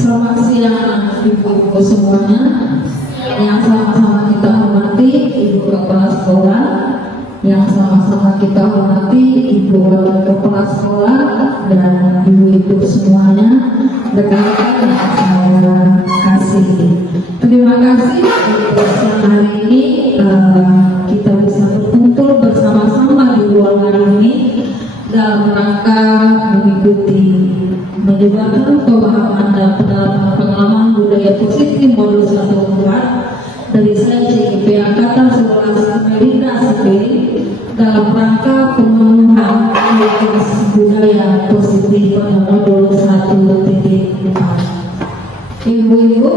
Selamat siang ibu-ibu semuanya yang sama-sama kita hormati ibu kepala sekolah, yang sama-sama kita hormati ibu wakil kepala sekolah dan ibu-ibu semuanya, rekan-rekan yang saya kasih. Terima kasih untuk siang hari ini kita bisa berkumpul bersama-sama di ruangan ini dalam rangka mengikuti menyebarkan pemahaman dan pengalaman budaya positif modul 1.4 dari saya CIP Angkatan 11 Merinda Sipil dalam rangka pemenuhan budaya positif pada modul 1.4. Ibu-ibu,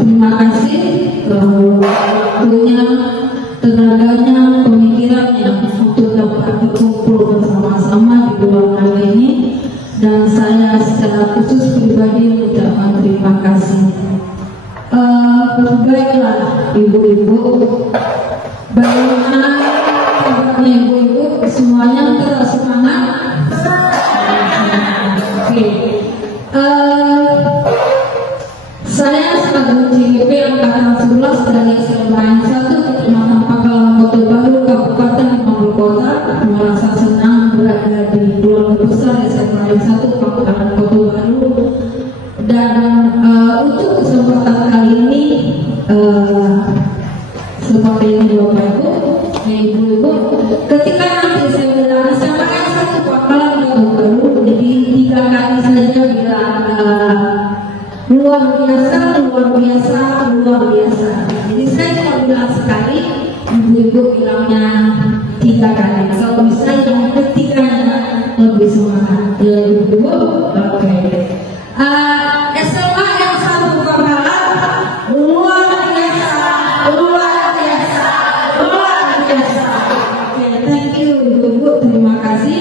terima kasih waktunya, tenaganya, pemikirannya untuk dapat berkumpul bersama-sama di ruangan ini, dan saya secara khusus pribadi mengucapkan terima kasih. Baiklah ibu-ibu, bagaimana kabarnya ibu-ibu semuanya? Tetap semangat? Oke. Saya sebagai CIP Angkatan 11 dari SMA 1 Kecamatan Pangkalan Kota Baru, Kabupaten Bogor Kota, merasa senang berada di keluarga besar SMA 1 Pangkalan Kota Baru. Dan untuk kesempatan kali ini, seperti yang Bapak Ibu, ketika nanti saya bilang SMA 1 Pangkalan Kota Baru, jadi 3 kali saja bilang luar biasa. Jadi saya cuma bilang sekali, ibu-ibu bilangnya 3 kali. Kalau bisa yang ketiganya lebih semangat. Ya ibu-ibu, oke. SMA yang 1 Pangkalan luar biasa. Oke, thank you ibu-ibu, terima kasih.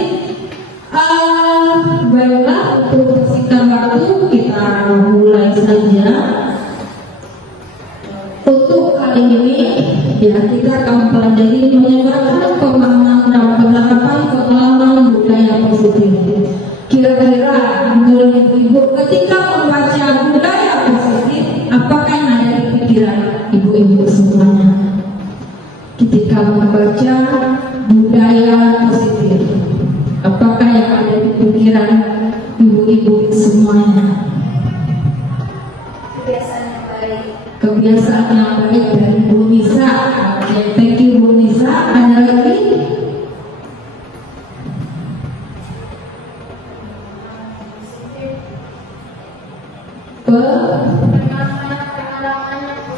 Baiklah, untuk persingkat waktu kita mulai saja. Untuk kali ini ya kita akan mempelajari menyebarkan pemahaman dan penerapan pengalaman budaya positif. Kira-kira menurut ibu-ibu ketika membaca budaya positif, apakah yang ada di pikiran ibu-ibu semuanya? Ketika membaca budaya positif, apakah yang ada di pikiran ibu-ibu semuanya? Kebiasaan yang baik dari Bu Nisa. Oke, thank you Bu Nisa. Ada lagi?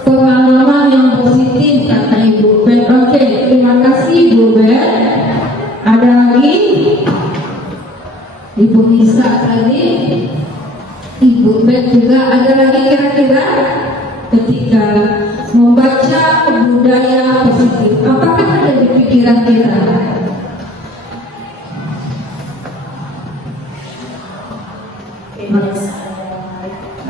Pengalaman yang positif kata Ibu Ben. Oke, terima kasih Bu Ben. Ada lagi? Ibu Nisa tadi, Ibu Ben juga. Ada lagi kira-kira? Ketika membaca budaya positif, apakah ada di pikiran kita?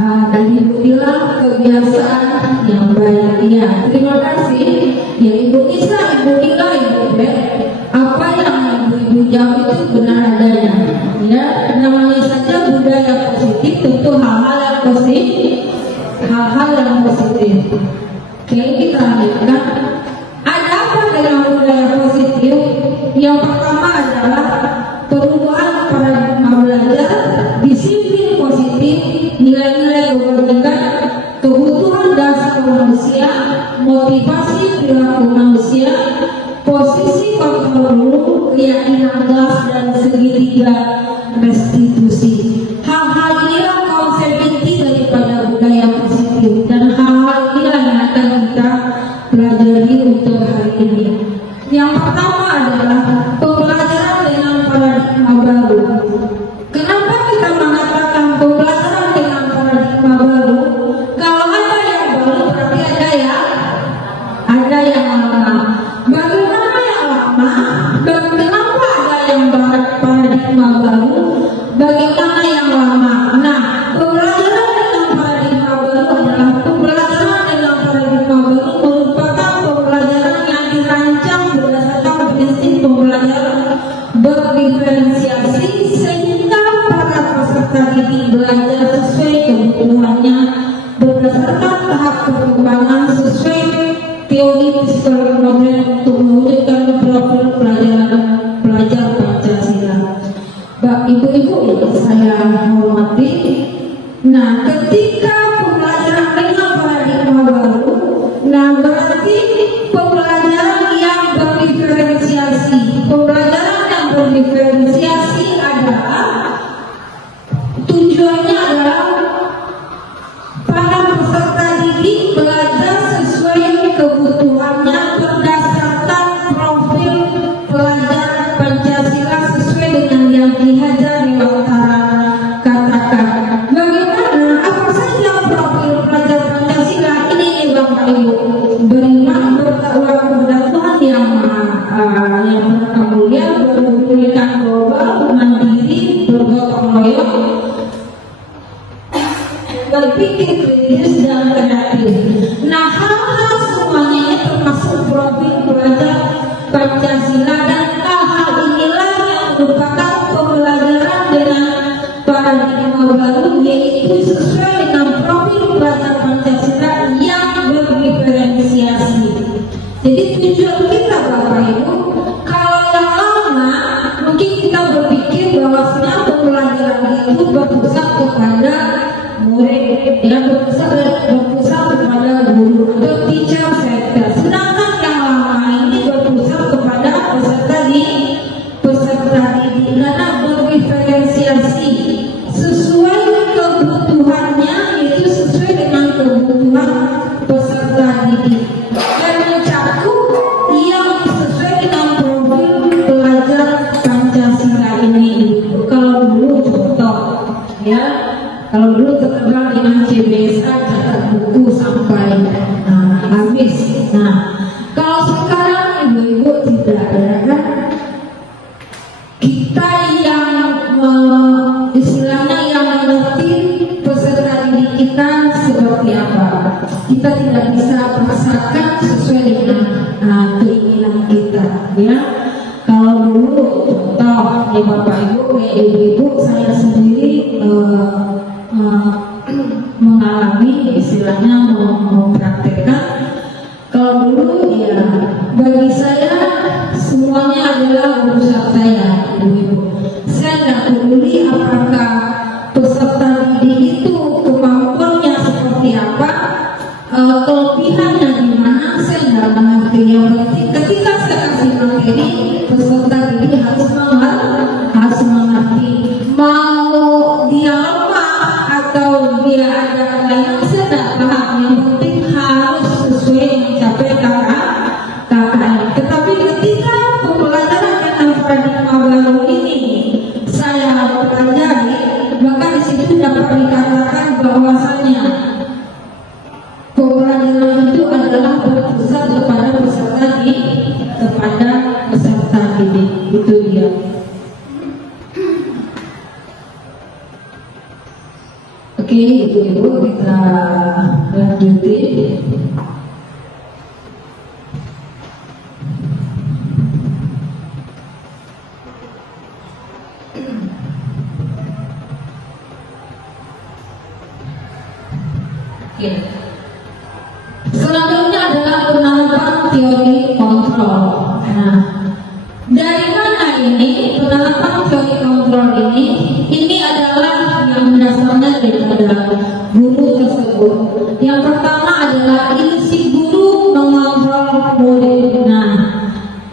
Tadi Ibu bilang kebiasaan yang baik. Ya, terima kasih. Ya Ibu Nisa, Ibu Nila, Ibu Ben, apa yang ibu-ibu jawab itu benar adanya. Ya, namanya saja budaya positif, tentu hal-hal yang positif. Oke, kita lanjutkan. Ada apa dengan budaya positif? Yang pertama adalah perubahan paradigma belajar, disiplin positif, nilai-nilai kebajikan, kebutuhan dasar manusia, motivasi perilaku manusia, posisi kontrol dulu, keyakinan kelas dan segitiga restitusi. Hal-hal inilah konsep inti daripada budaya positif, dan hal-hal inilah yang akan kita pelajari untuk hari ini. Yang pertama adalah pembelajaran dengan paradigma baru. Kenapa kita mengatakan pembelajaran dengan paradigma baru? Kalau ada yang baru berarti ada yang lama. Bagaimana yang lama? Kenapa ada yang paradigma baru? Bagaimana yang lama? Nah, pembelajaran dengan paradigma baru adalah pembelajaran dengan paradigma baru merupakan pembelajaran yang dirancang berdasarkan prinsip pembelajaran berdiferensiasi sehingga para peserta didik belajar sesuai teori psikologi modern untuk mewujudkan profil pelajar Pancasila. Ibu-ibu yang saya hormati, nah ketika pembelajaran dengan paradigma baru, nah berarti pembelajaran yang berdiferensiasi. Pembelajaran yang berdiferensiasi adalah tujuannya adalah para peserta didik belajar sesuai kebutuhannya berdasarkan profil pelajar Pancasila sesuai dengan yang dihajar lewat katakan. Bagaimana apa saja profil pelajar Pancasila ini Bapak Ibu? Beriman, bertakwa kepada Tuhan yang Maha Mulia, berpendidikan global, mandiri, bergotong royong, berpikir kritis dan kreatif. Nah, hal-hal semuanya ini termasuk profil pelajar Pancasila, dan hal-hal inilah yang merupakan pembelajaran dengan paradigma baru, yaitu sesuai dengan profil pelajar Pancasila yang berdiferensiasi. Jadi tujuan kita Bapak Ibu, kalau yang lama mungkin kita berpikir bahwasanya pembelajaran itu berpusat kepada murid, yang berpusat kepada guru atau teacher center. Sedangkan yang lama ini berpusat kepada peserta didik, karena berdiferensiasi sesuai kebutuhannya, yaitu sesuai dengan kebutuhan peserta didik, dan mencakup yang sesuai dengan profil pelajar Pancasila ini. Kalau dulu contoh ya, kalau dulu terkenal dengan CBSA, catat buku sampai habis. Nah, kalau sekarang ibu-ibu tidak, ya kan? Kita yang istilahnya yang mengerti peserta didik kita seperti apa. Kita tidak bisa merasakan sesuai dengan keinginan kita, ya. Kalau dulu contoh ya Bapak Ibu, ibu-ibu, saya sendiri mengalami istilahnya mempraktekkan. Kalau dulu ya bagi saya semuanya adalah urusan saya, ibu-ibu. Saya tidak peduli apakah peserta didik itu kemampuannya seperti apa, kelebihannya di mana, saya tidak mengerti. Yang penting ketika saya kasih materi, peserta didik harus mengerti. Mau dia lemah atau dia ada kendala, saya tidak paham. Yang penting harus sesuai mencapai KKM. Tetapi ketika pembelajaran dengan paradigma baru ini saya pelajari, maka di situ dapat dikatakan bahwasanya pembelajaran itu adalah berpusat kepada peserta didik. Itu dia. Oke, ibu-ibu, kita lanjutin. Oke. Selanjutnya adalah penerapan teori kontrol. Nah, dari mana ini penerapan teori kontrol ini? Ini adalah yang dasarnya daripada guru tersebut. Yang pertama adalah isi guru mengontrol murid. Nah,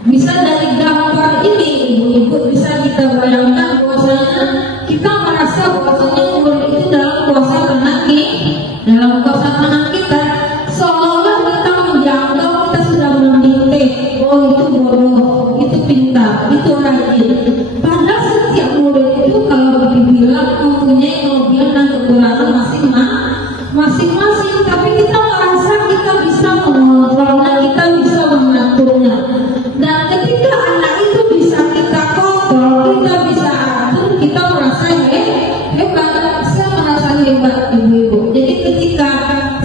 bisa dari gambar ini ibu-ibu bisa kita bayangkan bahwasanya kita merasa bahwasanya murid itu dalam kuasa kanan kita, seolah kita menjangkau, kita sudah mendikte, oh itu bodoh, itu pintar, itu rajin. Padahal setiap murid itu kalau dibilang mempunyai kelebihan dan kekurangan masing-masing, tapi kita merasa kita bisa mengontrolnya, kita bisa mengaturnya. Dan ketika anak itu bisa kita kontrol, kita bisa atur, kita merasa hebat. Saya merasa hebat, ibu-ibu. Jadi ketika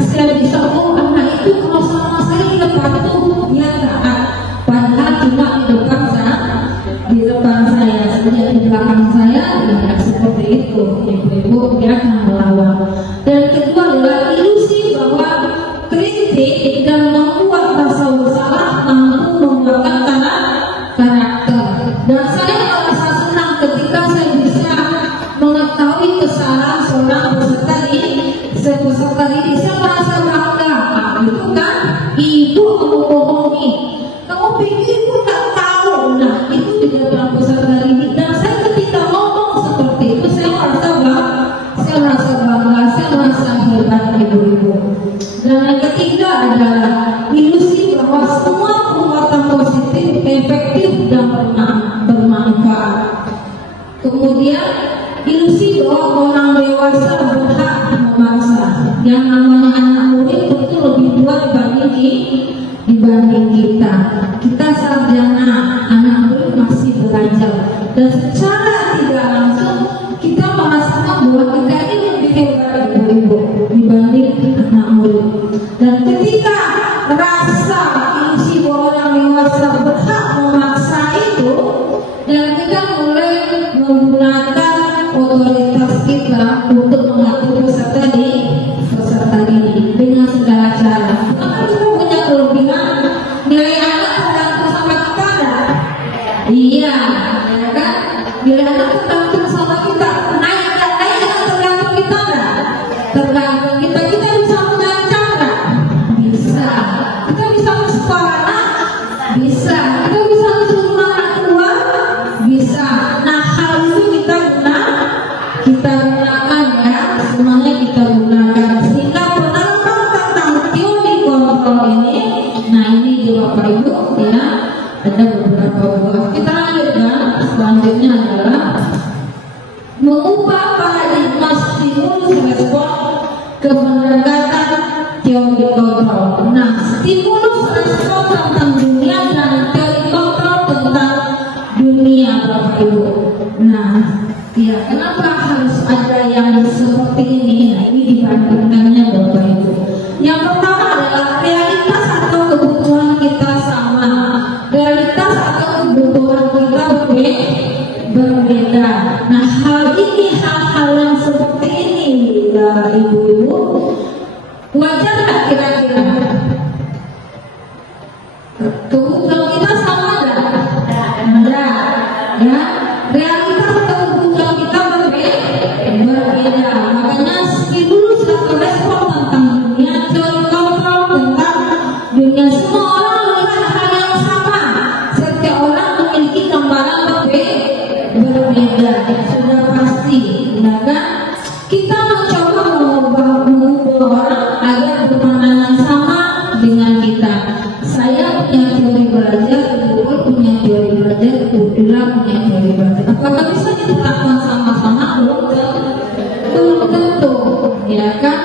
saya bisa, oh anak itu kalau sama saya dia patuh, dia taat. Padahal cuma di depan saya membohongi. Kamu pikir aku tak tahu? Nah, itu di dalam peserta didik. Dan saya ketika ngomong seperti itu, saya merasa bangga, saya merasa hebat ibu-ibu. Dan yang ketiga adalah ilusi bahwa semua perbuatan positif efektif dan bermanfaat. Kemudian ilusi bahwa orang dewasa berhak memaksa. Yang namanya anak murid tentu lebih tua dibanding kita. Kita sarjana, anak murid masih belajar. Dan secara tidak langsung kita merasakan bahwa kita ini lebih hebat ibu-ibu dibanding anak murid. Dan ketika rasa ilusi bahwa orang dewasa berhak memaksa itu, dan kita mulai menggunakan otoritas kita untuk mengatur peserta didik dengan segala cara. Karena kita punya kelebihan, nilai anak tergantung sama kita kan? Iya, ya kan? Nilai anak tergantung sama kita. Naik tergantung kita kan? Tergantung kita. Kita bisa mengancam kan? Bisa. Kita bisa mensekolah anak? Bisa. Kita bisa mensuruh anak keluar? Bisa. Nah, hal itu kita gunakan ya, semuanya kita gunakan sehingga penerapan tentang teori kontrol ini. Nah, ini di Bapak Ibu ya, ada beberapa buah. Kita lanjutkan. Selanjutnya adalah mengubah paradigma stimulus respon ke pendekatan teori kontrol. Nah, stimulus respon tentang dunia dan teori kontrol tentang dunia Bapak Ibu. Nah, ya, kenapa harus ada yang seperti ini? Nah, ini dibandingkannya Bapak Ibu. Yang pertama adalah realitas atau kebutuhan kita sama. Realitas atau kebutuhan kita berbeda. Nah, hal-hal yang seperti ini ya ibu-ibu, wajar nggak kira-kira? Kebutuhan kita sama nggak? Ada, ya. Realitas atau kebutuhan kita berbeda. Makanya stimulus atau respon tentang dunia, teori kontrol tentang dunia. Semua orang melihat hal yang sama. Setiap orang memiliki gambaran berbeda. Sudah pasti, ya kan? Kita mencoba mengubah orang agar berpandangan sama dengan kita. Saya punya teori belajar, ibu punya teori belajar, Ila punya teori belajar. Apakah bisa diterapkan sama-sama? Belum tentu, ya kan?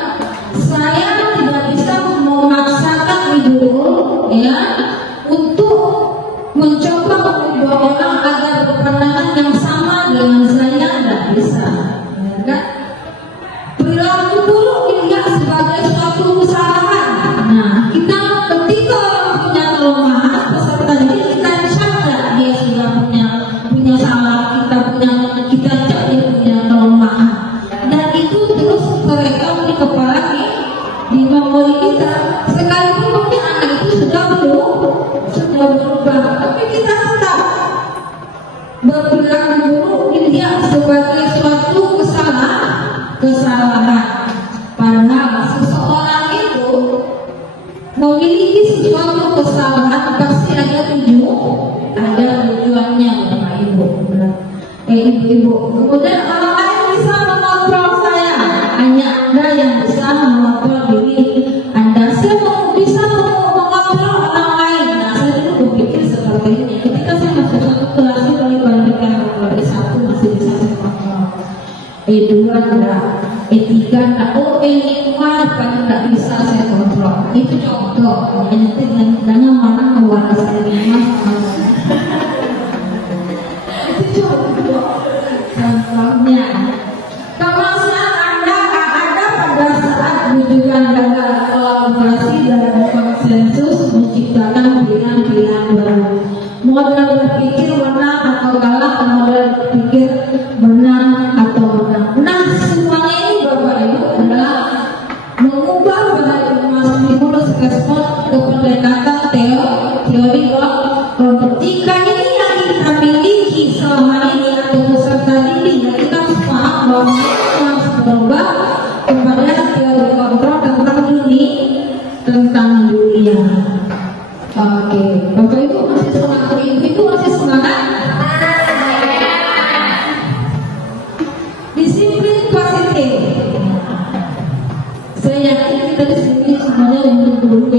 Saya tidak bisa memaksakan ibu ya untuk mencoba mengubah orang agar berpandangan yang sama dengan saya, tidak bisa, ya kan? Perilaku buruk dilihat sebagai suatu kesalahan. Nah, kita ketika orang punya kelemahan, peserta didik kita sadar dia sudah punya salah, kita cek dia punya kelemahan, dan itu terus terekam di kepala di memori kita. Sekalipun mungkin anak itu sudah berubah, tapi kita tetap berperilaku buruk dilihat sebagai suatu kesalahan. Padahal seseorang itu memiliki sesuatu kesalahan pasti ada tujuannya, Bapak Ibu. Ibu-ibu. Kemudian orang lain bisa mengontrol saya, hanya Anda yang bisa mengontrol diri Anda. Saya bisa mengontrol orang lain. Nah, saya dulu berpikir seperti ini. Ketika saya masuk satu kelas itu dibandingkan kelas satu masih bisa saya kontrol. E2 enggak, E3 enggak, E5 kan enggak bisa saya kontrol. Itu contoh. Nanti tanya mana keluar saya mas. Itu contohnya. Kalau Anda ada pada saat rujukan gagal kolaborasi dan konsensus menciptakan pilihan-pilihan baru. Model berpikir benar atau galak, model berpikir benar atau benar. Nah, semuanya ini Bapak Ibu adalah mengubah paradigma stimulus respon ke pendekatan teori kontrol. Jika ini yang kita miliki selama ini atau peserta didik, ya kita harus paham bahwa kita harus berubah kepada teori kontrol tentang dunia. Oke, Bapak Ibu masih semangat, Ibu masih semangat. Disiplin positif. Saya yakin kita di sini semuanya untuk guru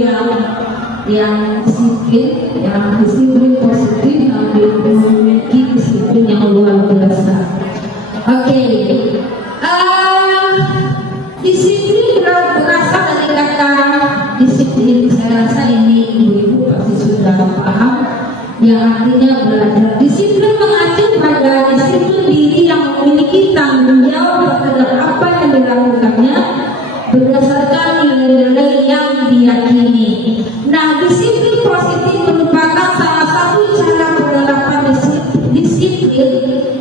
yang disiplin positif, yang memiliki disiplin yang luar biasa. Oke, disiplin berasal dari kata disiplin. Saya rasa ini ibu-ibu pasti sudah paham, yang artinya belajar. Disiplin mengacu pada disiplin diri yang memiliki tanggung jawab terhadap apa yang dilakukannya berdasarkan nilai-nilai yang diyakini. Nah, disiplin positif merupakan salah satu cara penerapan disiplin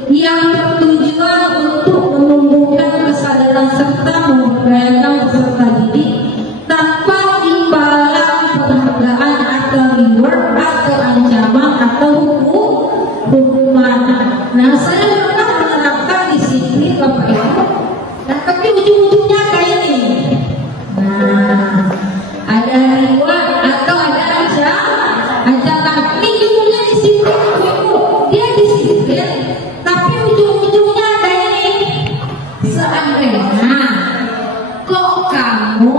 yang bertujuan untuk menumbuhkan kesadaran serta memberdayakan peserta didik tanpa imbalan penghargaan atau reward atau ancaman atau hukuman. Nah, saya pernah menerapkan disiplin Bapak Ibu, nah, tapi ujung-ujungnya kayak ini. Nah, ada reward atau ada ancaman. Ini judulnya disiplin Ibu. Dia disiplin, tapi ujung-ujungnya ada ini. Seandainya kok kamu,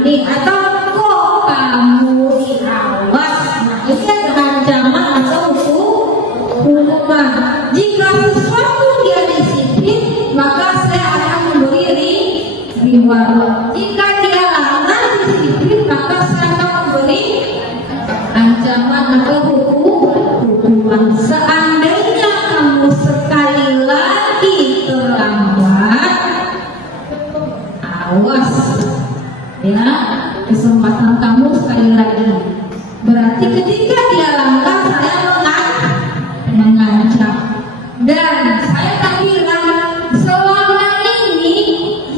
ini atau kok kamu diawas, nah ini ada ancaman atau hukuman. Jika sesuatu dia disiplin, maka saya akan memberi reward. Jika dia langgar disiplin, maka saya akan memberi ancaman atau hukuman. Seandainya kamu sekali lagi terlambat, awas ya, kesempatan kamu sekali lagi. Berarti ketika dia langgar, saya mengancam. Dan saya tak bilang selama ini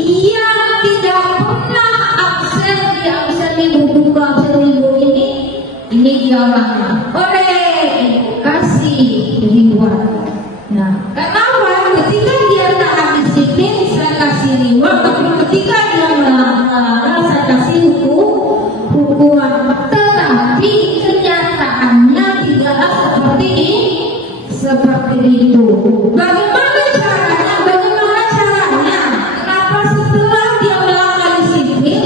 ia tidak pernah absen di absen minggu ini dia langgar. Kasih reward. Nah, kenapa? Ketika dia tak disiplin, saya kasih reward. Tapi ketika dia melanggar, saya kasih hukuman. Tetapi kenyataannya tidaklah seperti itu. Bagaimana caranya? Kenapa setelah dia melanggar disiplin,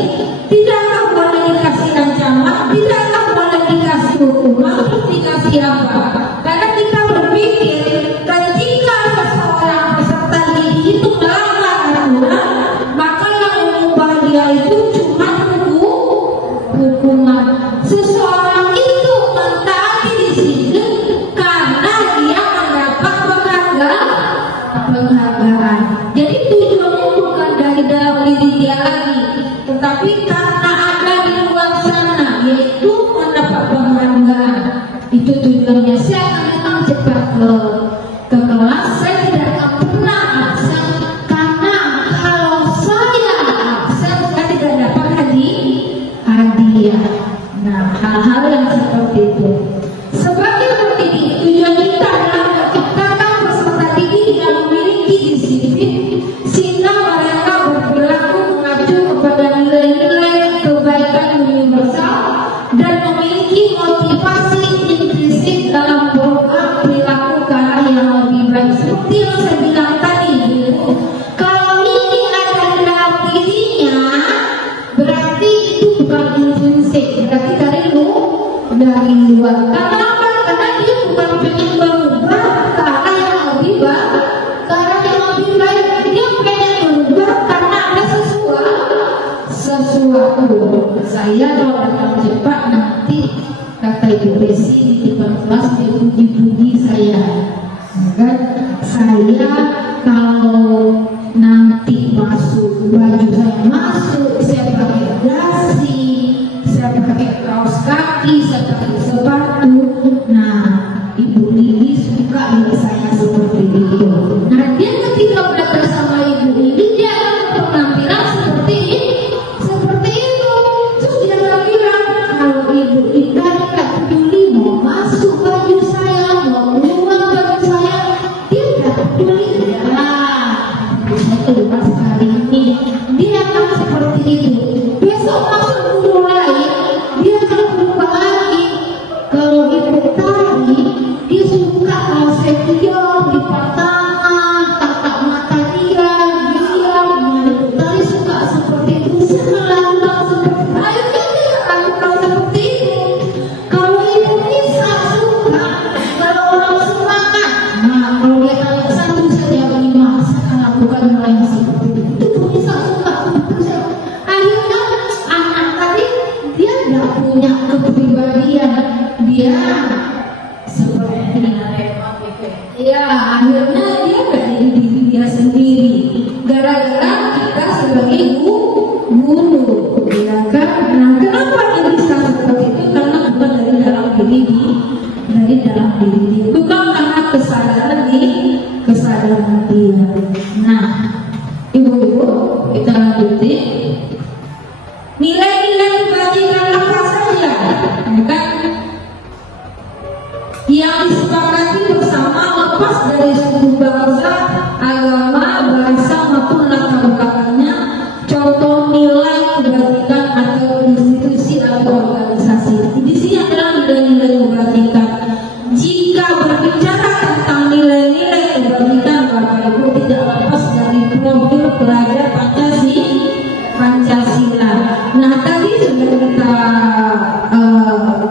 tidaklah boleh dikasih ancaman, tidaklah boleh dikasih hukuman, terus dikasih apa? Karena kita berpikir ketika seseorang peserta didik itu melanggar aturan, maka yang mengubah dia itu cuma hukuman. Seseorang itu mentaati disiplin karena dia mendapat penghargaan. Jadi tujuannya bukan dari dalam diri dia lagi, tetapi karena ada di luar sana, yaitu mendapat penghargaan. Itu tujuannya. Saya akan datang cepat ke kelas. Saya tidak akan pernah absen, karena kalau saya absen, saya tidak dapat hadiah. Nah, hal-hal yang seperti itu. Sebagai pendidik, tujuan kita adalah menciptakan peserta didik yang memiliki disiplin, sehingga mereka berperilaku mengacu kepada nilai-nilai kebaikan universal dan memiliki motivasi intrinsik dalam program perilaku ke arah yang lebih baik. Seperti yang saya bilang tadi, kalau ini ada di dalam dirinya, berarti itu bukan intrinsik, berarti dari luar. Kenapa? Karena dia bukan pengen berubah ke arah yang lebih baik, ke arah yang lebih baik. Dia pengen berubah karena ada sesuatu. Saya kalau datang cepat nanti kata Ibu Desi di depan kelas dipuji saya. Maka saya kalau nanti masuk, baju saya masuk, saya pakai dasi, saya pakai kaos kaki, saya pakai sepatu. Nah, Ibu Lili suka lihat saya seperti itu. Nah, dia ketika belajar sama Ibu Lili, dia akan berpenampilan seperti itu. Terus dia akan bilang, kalau Ibu Lili nggak peduli mau masuk baju saya, mau keluar baju saya, dia nggak peduli. Pas kali ini dia akan seperti itu. Besok masuk guru lain, dia akan tari, dia suka kalau saya diam di tangan, tatap mata dia tari suka seperti itu. Saya melakukan seperti ayo kita lakukan seperti itu. Kalau ibu bisa suka, kalau orang semangat, nah kalau dia tanya satu saja bagaimana saya lakukan mulai seperti itu. Itu bisa suka. Akhirnya anak tadi dia tidak punya kepribadian, dia seperti ya akhirnya dia gak jadi diri dia sendiri gara-gara kita sebagai guru ya kan. Nah kenapa dia bisa seperti itu? Karena bukan dari dalam diri dia, bukan karena kesadaran dia. Nah ibu-ibu kita lanjutin nilai-nilai kebajikan apa saja ya kan yang disepakati bersama lepas dari suku bangsa, agama, bahasa maupun latar belakangnya. Contoh nilai kebajikan atau institusi atau organisasi di sini adalah nilai-nilai kebajikan. Jika berbicara tentang nilai-nilai kebajikan, Bapak Ibu tidak lepas dari profil pelajar Pancasila. Nah tadi sudah kita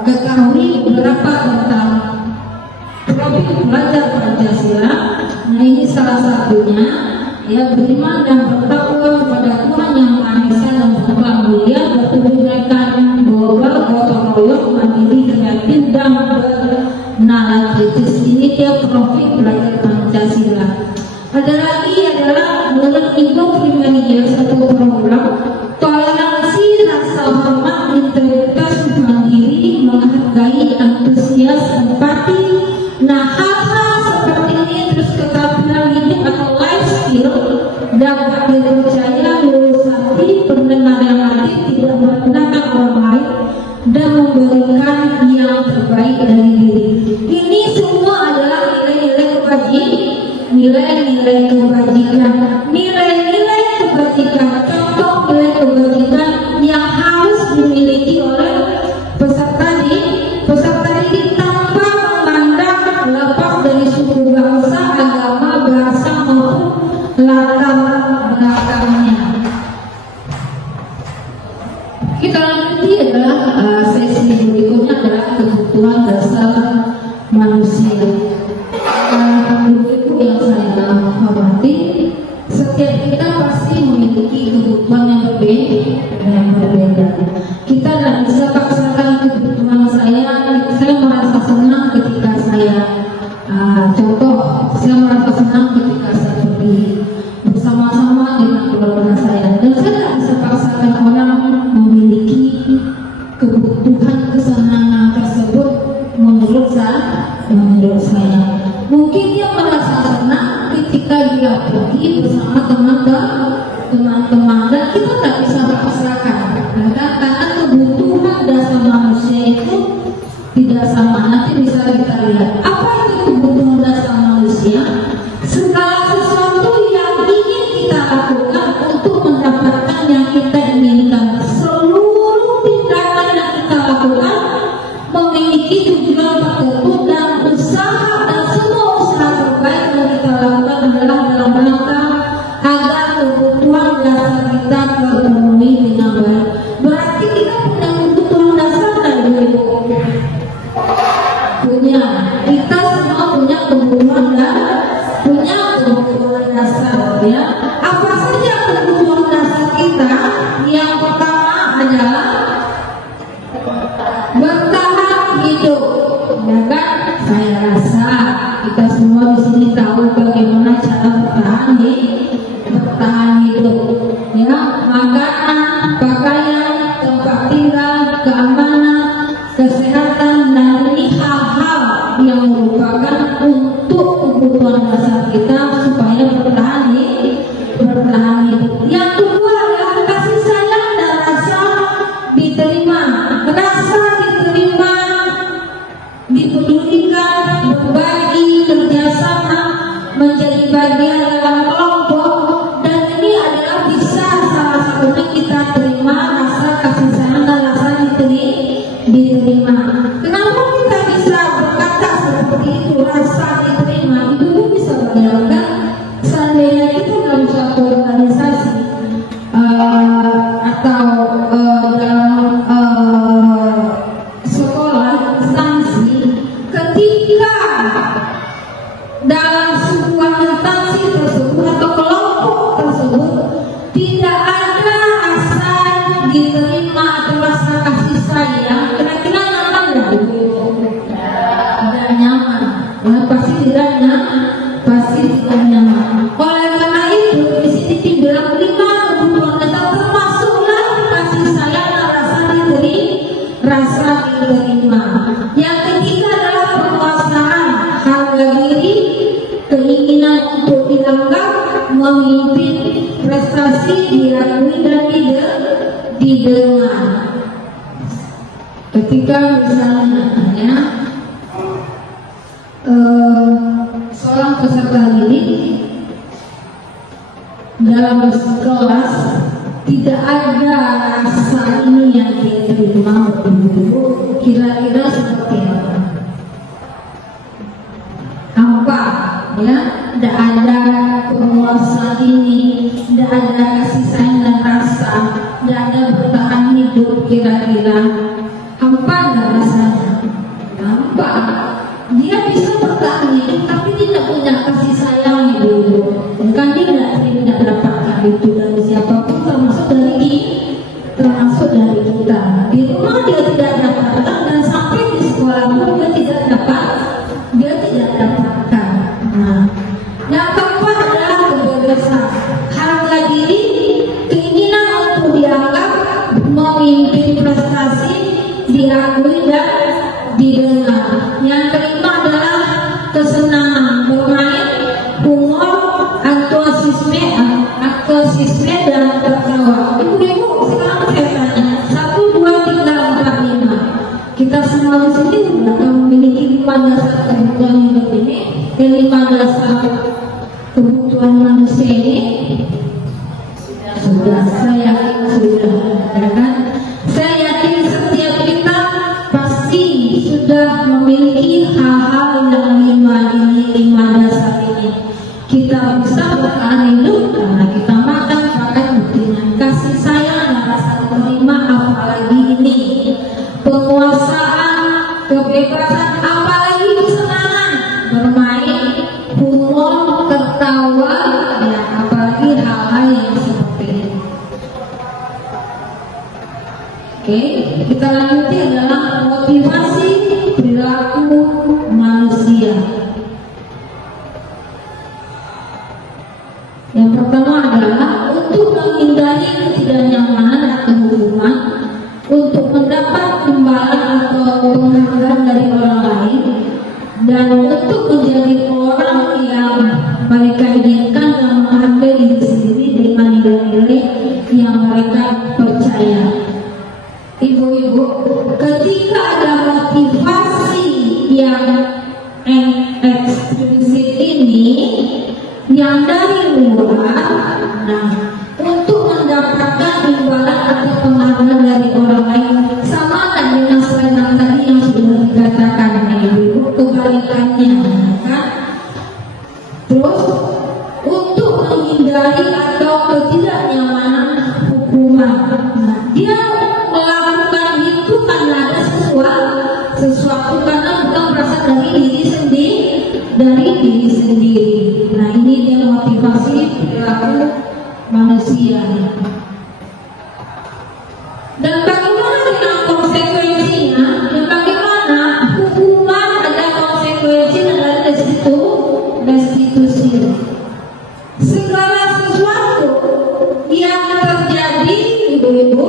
ketahui beberapa tentang profil pelajar Pancasila. Nah ini salah satunya ya, beriman dan bertakwa kepada Tuhan yang Maha Esa dan Tuhan mulia, berkebinekaan global, gotong royong, mandiri, kreatif dan bernalar kritis. Ini dia profil pelajar Pancasila. Ada lagi adalah menurut Indo Primaria satu program toleransi, rasa hormat, integritas, mandiri, menghargai, antusias, empati. Nah hal-hal seperti ini terus keterampilan hidup atau life skill dapat dipercaya lulus hati, pendengar yang hadir tidak merendahkan orang lain dan memberikan yang terbaik dari diri. Ini semua adalah nilai-nilai kebajikan. Nilai-nilai kebajikan, contoh nilai kebajikan yang harus dimiliki oleh peserta didik tanpa memandang lepas dari suku bangsa, agama, bahasa maupun latar belakangnya. Kita lanjuti adalah sesi berikutnya adalah kebutuhan dasar manusia. Ibu yang saya hormati, setiap kita pasti memiliki kebutuhan yang berbeda. Kita tidak bisa paksakan kebutuhan saya merasa senang ketika saya saya merasa senang ketika saya pergi bersama-sama dengan keluarga saya, dan saya tidak bisa paksakan orang memiliki kebutuhan kesenangan tersebut. Menurut saya mungkin dia merasa senang ketika dia pergi bersama teman-teman, dan kita tidak bisa paksakan karena kebutuhan dasar manusia itu tidak sama. Nanti bisa kita lihat apa itu kebutuhan dasar manusia. Segala sesuatu yang ingin kita lakukan untuk mendapatkan yang kita inginkan. Seluruh tindakan yang kita lakukan memiliki tujuan tertentu dan usaha, dan semua usaha terbaik yang kita lakukan adalah dalam rangka agar kebutuhan dasar kita terpenuhi dengan baik. Berarti kita punya kebutuhan dasar dan punya. Kita semua punya kebutuhan dasar ya. Apa saja kebutuhan dasar kita? Yang pertama adalah bertahan hidup, ya kan? Saya rasa kita semua di sini tahu bagaimana cara bertahan hidup, ya. Makanan, pakaian, tempat tinggal, keamanan, kesehatan, dan ini hal-hal yang merupakan untuk kebutuhan dasar kita supaya bertahan hidup. Yang kedua adalah kasih sayang dan rasa diterima, dipedulikan, berbagi, kerjasama, menjadi bagian dalam kelompok, dan ini adalah bisa salah satunya kita terima rasa kasih sayang dan rasa diterima. Kenapa kita bisa seperti itu, rasa diterima, itu bisa bayangkan seandainya kita dalam suatu organisasi atau dalam sekolah instansi, ketika dalam sebuah instansi tersebut atau kelompok tersebut tidak ada rasa diterima atau rasa kasih sayang, kira-kira nyaman nggak itu? Tidak nyaman, pasti tidak nyaman, pasti tidak nyaman. Oleh karena itu di sini dibilang 5 kebutuhan dasar termasuklah kasih sayang dan rasa diterima. Yang ketiga adalah penguasaan harga diri, keinginan untuk dianggap, memimpin, prestasi diakui dan didengar. Ketika misalnya seorang peserta didik dalam berkelas tidak ada rasa ini yang diterima, kira-kira seperti apa? Hampa, ya, tidak ada penguasa ini, tidak ada kasih sayang dan rasa, tidak ada bertahan hidup, kira-kira hampa nggak rasanya? Hampa. Dia bisa bertahan hidup tapi tidak punya kasih sayang itu, kan tidak dapatkan itu dari siapapun, termasuk dari kita. Di rumah dia tidak dapatkan, dan sampai di sekolah pun dia tidak dapatkan. Nah, yang keempat adalah kebebasan harga diri, keinginan untuk dianggap, memimpin, prestasi diakui dan didengar. Yang kelima adalah kesenangan bermain, humor, antusiasme dan tertawa. Ibu-ibu, sekarang saya tanya 1, 2, 3, 4, 5. Kita semua di sini sudah memiliki 5 dasar kebutuhan hidup ini, 5 dasar kebutuhan manusia ini. Sudah, saya yakin sudah, ya kan? Saya yakin setiap kita pasti sudah memiliki hal-hal yang 5 dasar ini. Kita bisa bertahan hidup karena kita makan, pakai, dengan kasih sayang dan rasa terima, apalagi ini penguasaan, kebebasan, apalagi kesenangan, bermain, humor, tertawa, ya, apalagi hal-hal yang seperti ini. Oke, kita lanjuti adalah motivasi perilaku manusia. Yang pertama adalah untuk menghindari ketidaknyamanan atau hubungan, untuk mendapat imbalan atau penghargaan dari orang lain, dan untuk menjadi orang yang mereka inginkan dan menghargai diri sendiri dengan nilai-nilai yang mereka percaya. Ibu-ibu, ketika ada motivasi yang ekstrinsi ini, yang dari luar, nah, untuk mendapatkan imbalan atau penghargaan dari orang lain, sama dengan selain tadi yang sudah dikatakan ibu, kebalikannya, kan? Terus untuk menghindari atau ketidaknyamanan hukuman, nah, dia melakukan itu karena ada sesuatu karena bukan berasal dari diri sendiri. Nah, ini dia motivasi perilaku manusia. Dan bagaimana dengan konsekuensinya? Dan bagaimana hukuman ada konsekuensi dan ada restitusi. Segala sesuatu yang terjadi, ibu-ibu,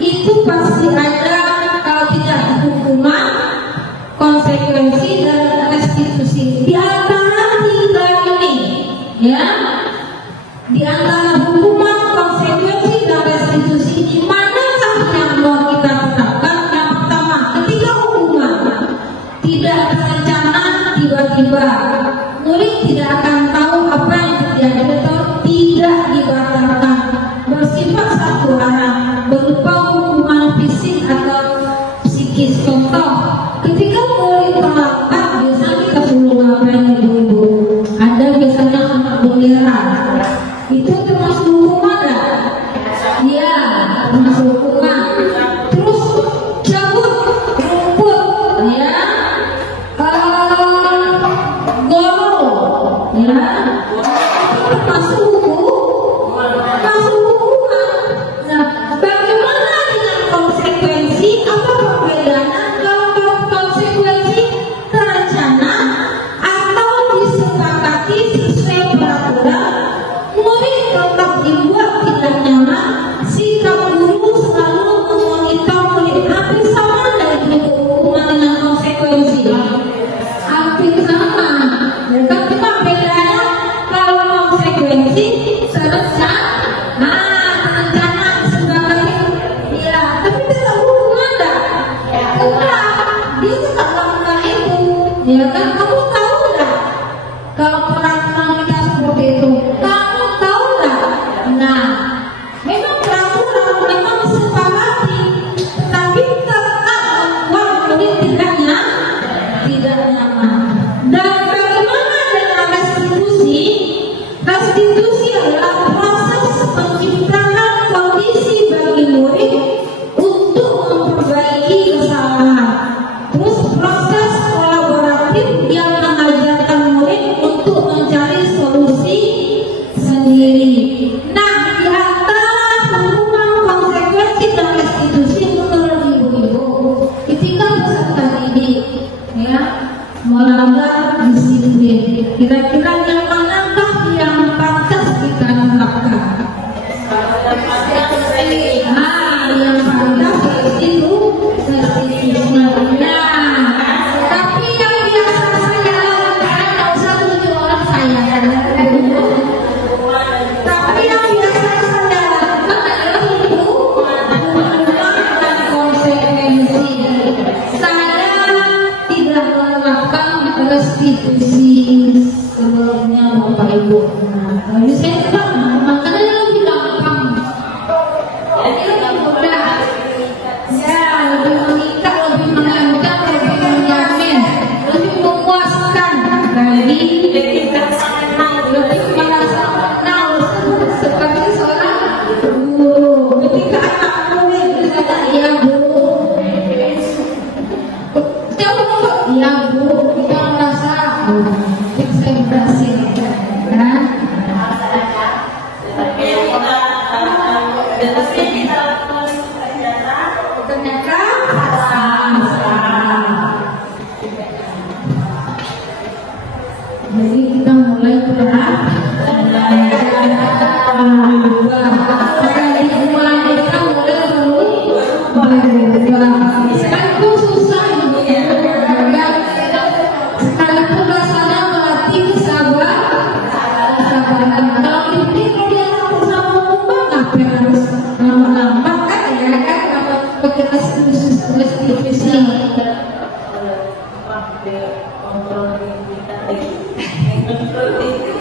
itu pasti ada, kalau tidak hukuman psikis. Contoh, ketika murid terlambat, biasanya kita perlu ngapain ibu-ibu? Ada biasanya anak bendera. Itu termasuk hukuman nggak? Iya, termasuk hukuman. Terus cabut rumput, ya, goro, ya, termasuk hukuman. Nah, bagaimana dengan konsekuensi? Apa perbedaannya kalau konsekuensi terencana atau disepakati sesuai peraturan? Murid tetap dibuat tidak nyaman. Sikap guru selalu memonitor murid. Hampir sama dari bentuk hukuman dengan konsekuensi. Hampir sama. Ya kan, cuma bedanya kalau konsekuensi terencana, terencana disepakati. Ya, tapi tetap hukuman enggak? Enggak. Dia tetap melakukan itu. Ya kan, kamu tahu enggak? Kalau peraturan kita seperti itu, kamu tahu nggak? Nah, memang peraturan memang disepakati, tapi tetap membuat murid tidak nyaman. Dan bagaimana dengan restitusi? Restitusi adalah proses menciptakan kondisi bagi murid untuk memperbaiki kesalahan. Terus proses kolaboratif yang mengajarkan murid untuk mencari solusi sendiri. Nah, di antara hukuman, konsekuensi dan restitusi menurut ibu-ibu, ketika peserta didik, ya, melanggar disiplin, kira-kira yang manakah yang pantas kita terapkan? Yang pantas itu restitusi. Nah, tapi yang biasa saya lakukan, nggak usah tunjuk orang saya. Tapi yang biasa saya lakukan adalah hukuman dan konsekuensi. Saya tidak menerapkan restitusi sebelumnya, Bapak Ibu. Nah, tapi saya tetap makanya lebih gampang. Jadi lebih mudah. Ya, lebih mengikat, lebih mengancam, lebih menjamin, lebih memuaskan dari lebih merasa kenal seperti seorang guru. Ketika anak murid berkata, "Ya guru," setiap orang, "Ya guru," kita merasa saya berhasil, kan? Ternyata jadi kita mulai berubah. Sekalipun susah, sekalipun rasanya melatih kesabaran. Kalau dia sama ngomong, ngapain harus lama-lama, kan? Ya kan, pakai restitusi.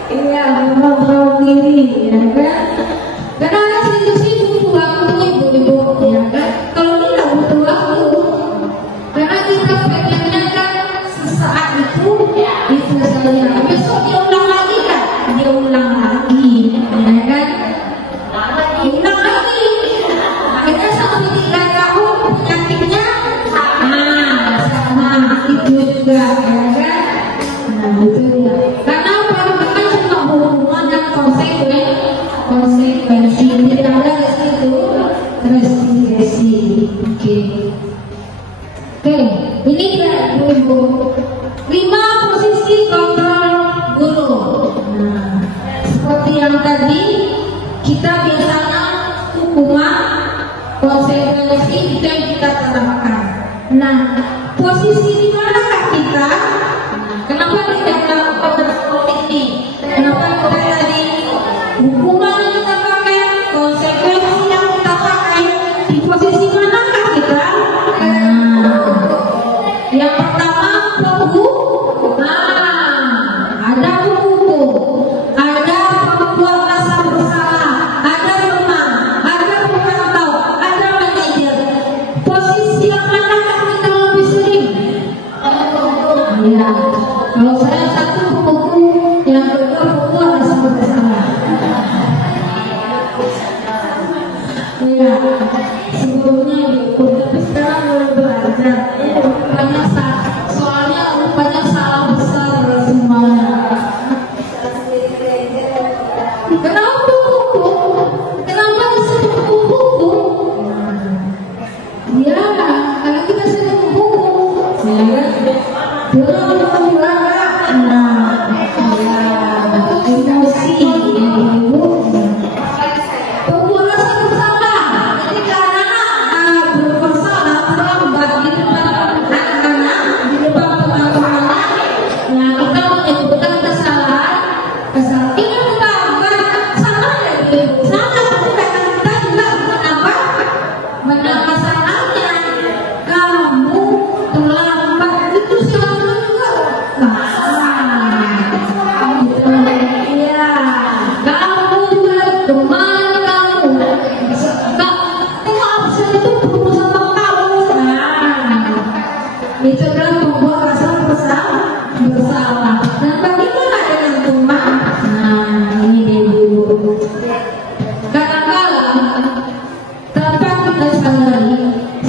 Iya, mengontrol diri, ya kan? Karena restitusi butuh waktu, ibu-ibu, ya kan? Kalau tidak butuh waktu, karena kita pengennya kan sesaat itu saja. Besok diulang lagi kan? Diulang lagi, ya kan? Diulang lagi. Akhirnya 1-3 tahun penyakitnya sama itu juga, ya kan? Nah, itu dia. Karena perbuatan cuma hubungan dan konsekuensi, tidak ada restitusi. Oke, ini dia ibu-ibu. 5 posisi kontrol guru. Nah, seperti yang tadi, kita biasanya hukuman, konsekuensi itu yang kita terapkan. Nah, posisi di manakah kita? Kenapa tidak melakukan seperti ini? Kenapa kita tadi hukuman yang kita pakai, konsekuensi yang kita pakai, di posisi manakah kita? Yang pertama, ada hukum, ada pembuat rasa bersalah, ada teman, ada pemantau, ada manajer. Posisi yang manakah kita Ya, kalau saya satu buku, yang kedua buku ada bersalah. Ya, sebelumnya diukur, tapi sekarang mulai belajar. Rupanya soalnya rupanya salah besar semuanya. Kenapa buku? Kenapa disebut buku? Ya, karena kita sering buku. Ya, belum bilang nah, ya, emosi ibu. Pemulasan bersalah. Ketika anak bersalah terlambat di depan anak-anak, di depan teman-temannya, nah kita menyebutkan kesalahan. Ini terlambat, salah ya ibu. Salah, tapi kita juga kenapa? Menambah salahnya. Kamu terlambat itu salah juga. Iya, kamu berteman kamu. Kamu absen itu berhubung sama kamu. Itu adalah membuat rasa bersalah. Dan bagaimana dengan teman? Ini dia dulu. Kadang-kadang tanpa kita sadari,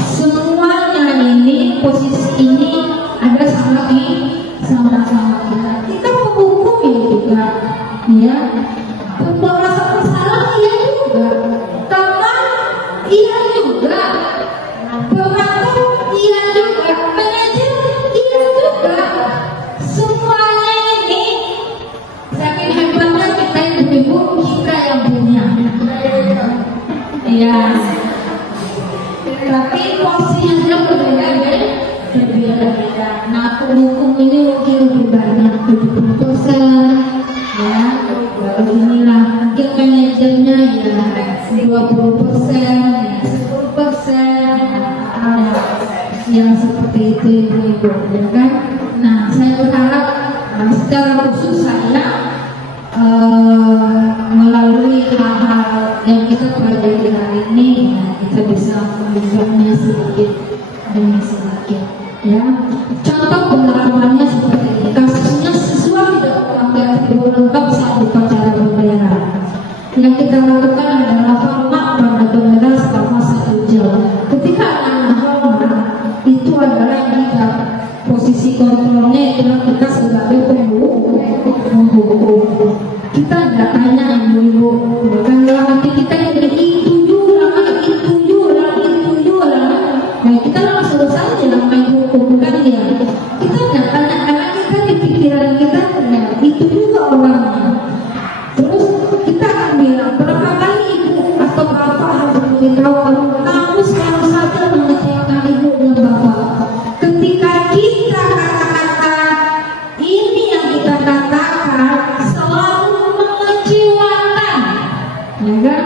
semuanya ini posisi ini ada sama kita. Kita menghukumi juga, ya. Membuat rasa bersalah iya juga. Teman iya juga. Pembantu iya juga. Manajer iya juga. Semuanya ini saking hebatnya kita yang ibu, kita yang punya. Ya. Tapi porsinya berbeda-beda. Nah, hukum ini mungkin lebih banyak 70%, ya. Baru inilah mungkin manajernya ya 20%, 10%, yang seperti itu ibu, ya kan? Nah, saya berharap secara khusus saya melalui hal-hal yang kita pelajari hari ini, ya, kita bisa mengubahnya sedikit demi sedikit, ya. Contoh penerapannya seperti ini, kasusnya siswa tidak melanggar figur lengkap saat upacara bendera. Yang kita lakukan adalah hormat pada bendera selama 1 jam. Ketika anak hormat, itu adalah jika posisi kontrolnya adalah kita sebagai pembunuh. Kita tidak tanya ibu-ibu, bukan dalam hati kita yang itu jualan. Nah, kita langsung saja main hukum kan ya. Kita tidak tanya karena kita di pikiran kita ya, itu juga orangnya. Terus kita akan bilang berapa kali ibu atau bapak harus memberitahu kamu selalu saja mengecewakan ibu dan bapak. Ketika kita kata-kata ini yang kita katakan selalu mengecewakan, ya kan?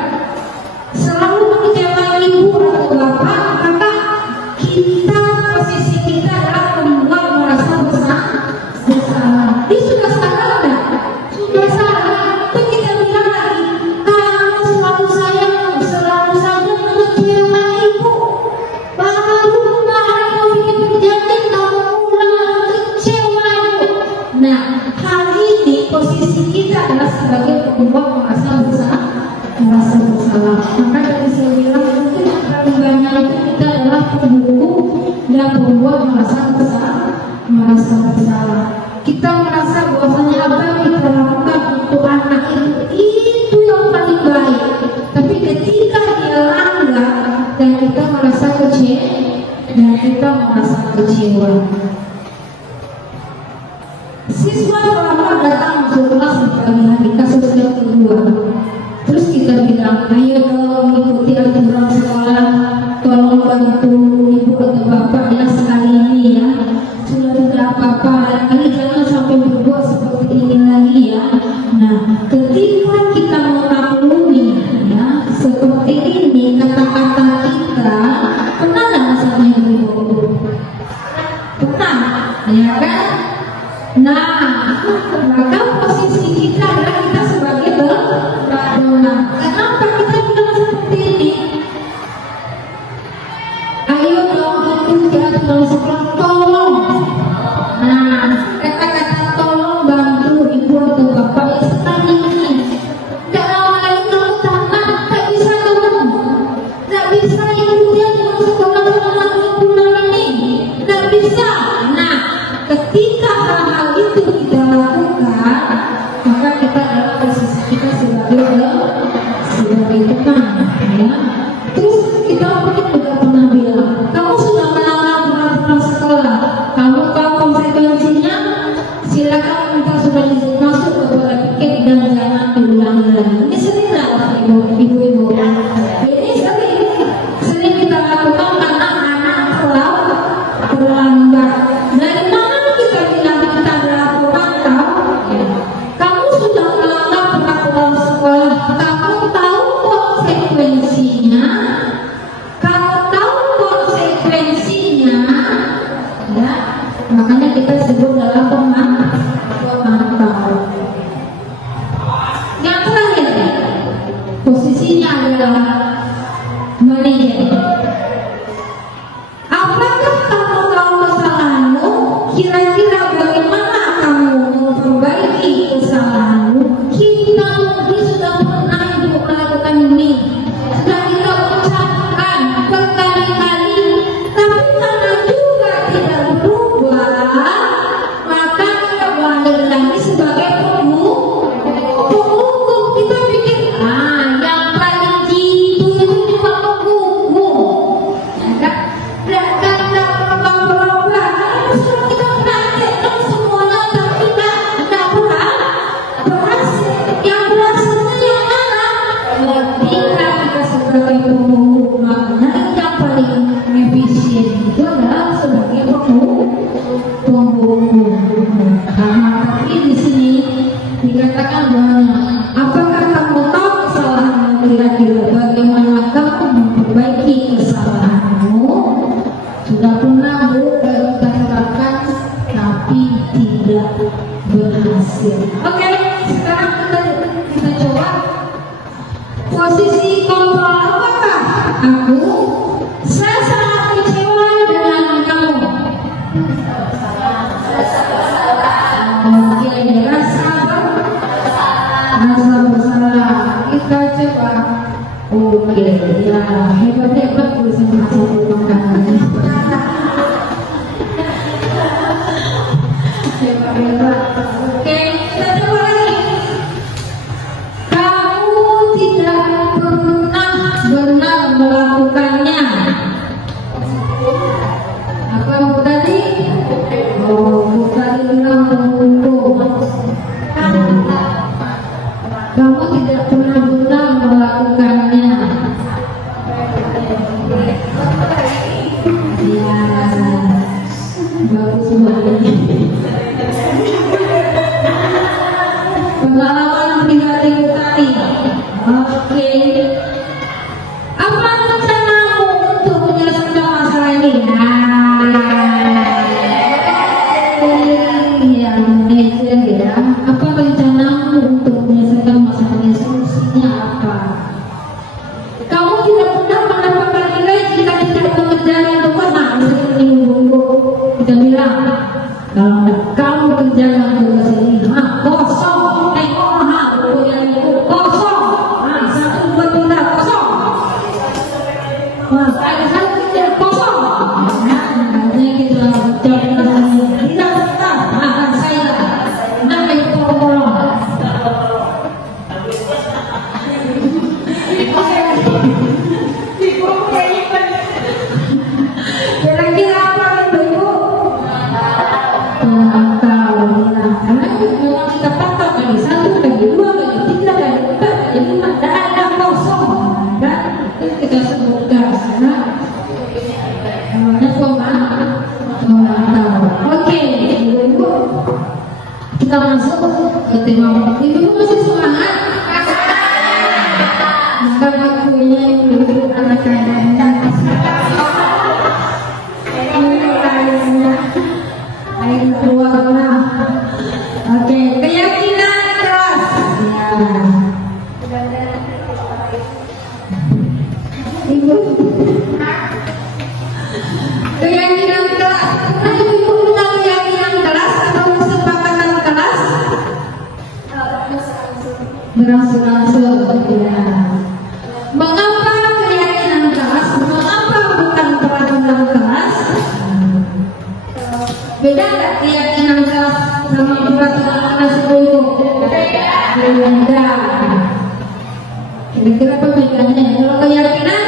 Selalu mengecewakan ibu atau bapak, maka kita posisi kita adalah membuat merasa bersalah. Dia sudah salah enggak? Sudah salah. Tapi kita bilang lagi, kamu selalu saja mengecewakan ibu. Baru kemarin kamu bikin perjanjian, kamu ulang kecewa ibu. Nah, hal ini posisi kita adalah sebagai pembuat merasa bersalah. Maka dari saya bilang mungkin yang paling banyak itu kita adalah pembuku dan pembuat merasa bersalah. Kita merasa bahwasanya apa yang kita lakukan untuk anak itu yang paling baik. Tapi ketika dia langgar dan kita merasa kecewa. Siswa pertama datang masuk kelas di pagi hari, kasus yang kedua. Terus kita bilang, ayo dong ikuti aturan sekolah, tolong bantu ibu atau bapak ya sekali ini ya. Sudah tidak apa-apa, kali jangan sampai berbuat seperti ini lagi ya. Nah, ketika kita memaklumi ya seperti ini kata-kata kita, pernah nggak rasanya ibu? Pernah, ya kan? Nah, maka posisi kita adalah kita sebagai berdoa. Kenapa kita bilang seperti ini? Ayo dong ikuti aturan sekolah, tolong. Nah, bisa. Nah, ketika hal-hal itu kita lakukan, maka kita dalam posisi kita sebagai teman, ya. Terus kita mungkin juga pernah bilang, kamu sudah melanggar peraturan sekolah, kamu tahu konsekuensinya, silakan minta surat izin masuk ke bola tiket dan jangan diulangi lagi. Ini sering lah ibu-ibu. Ini sering kita lakukan karena anak terlambat. Dari mana kita bilang kita melakukan kamu sudah melanggar peraturan sekolah, kamu tahu konsekuensinya, ya, makanya kita sebut dalam pemantau. Yang terakhir, posisinya adalah manajer. Apakah kamu tahu kesalahanmu? Kira-kira bagaimana kamu memperbaiki kesalahanmu? Kita mungkin sudah pernah ibu melakukan ini, sudah kita ucapkan berkali-kali, tapi karena juga tidak berubah, maka kita balik lagi sebagai penghukum. Kita pikir, yang paling jitu itu cuma penghukum. Dan berubah. Sudah kita praktekkan semuanya, tapi tidak berhasil. Yang berhasilnya yang mana? Ketika kita sebagai penghukum, makanya yang paling efisien itu adalah sebagai penghukum. Tapi di sini dikatakan bahwa apakah kamu tahu kesalahanmu, kira-kira bagaimana kamu memperbaiki kesalahanmu? Sudah pernah kita terapkan tapi tidak berhasil. Oke, sekarang kita coba posisi kontrol. Apakah saya sangat kecewa dengan kamu? Oke, rasa bersalah. Kita coba. Oke, ya hebat tulisan masuk makanan. Hebat. Oke, kita coba lagi. Kamu tidak pernah benar melakukannya. Apa Bu tadi? Bu tadi bilang menghukum. Kamu tidak pernah benar melakukannya. Ya, bagus banget. Pengalaman pribadi tadi. Oke. Apa rencanamu untuk menyelesaikan masalah ini? Ya, manajer ya. Apa rencanamu untuk menyelesaikan masalah ini? Solusinya apa? Kamu tidak pernah mendapatkan nilai jika tidak mengerjakan tugas. Kita bilang, kalau kamu kerjakan tugas ini, kosong. Kosong. 1, 2, 3, kosong. Ada satu tidak kosong. Artinya kita ucapkan tidak benar. Akan saya nampak tolong. Kira-kira apa Ibu? Pantau. Karena memang kita pantau kali 1, kali 2, kali 3, kali 4, kali 5, dan ada kosong. Dan kita sebutkan karena namanya pemantau. Oke, Ibu. Kita masuk ke tema. Ibu masih semangat? Maka waktunya Ibu anak-anaknya. Ayo keluar. Oke, keyakinan keras. Ya. Ibu. Keyakinan keras. Ayo Ibu punya keyakinan keras atau kesepakatan keras? Berangsur-angsur. Ya. Mengapa keyakinan keras? Mengapa bukan peraturan keras? Beda nggak keyakinan kelas sama kelas itu? Beda. Kira-kira apa bedanya? Kalau keyakinan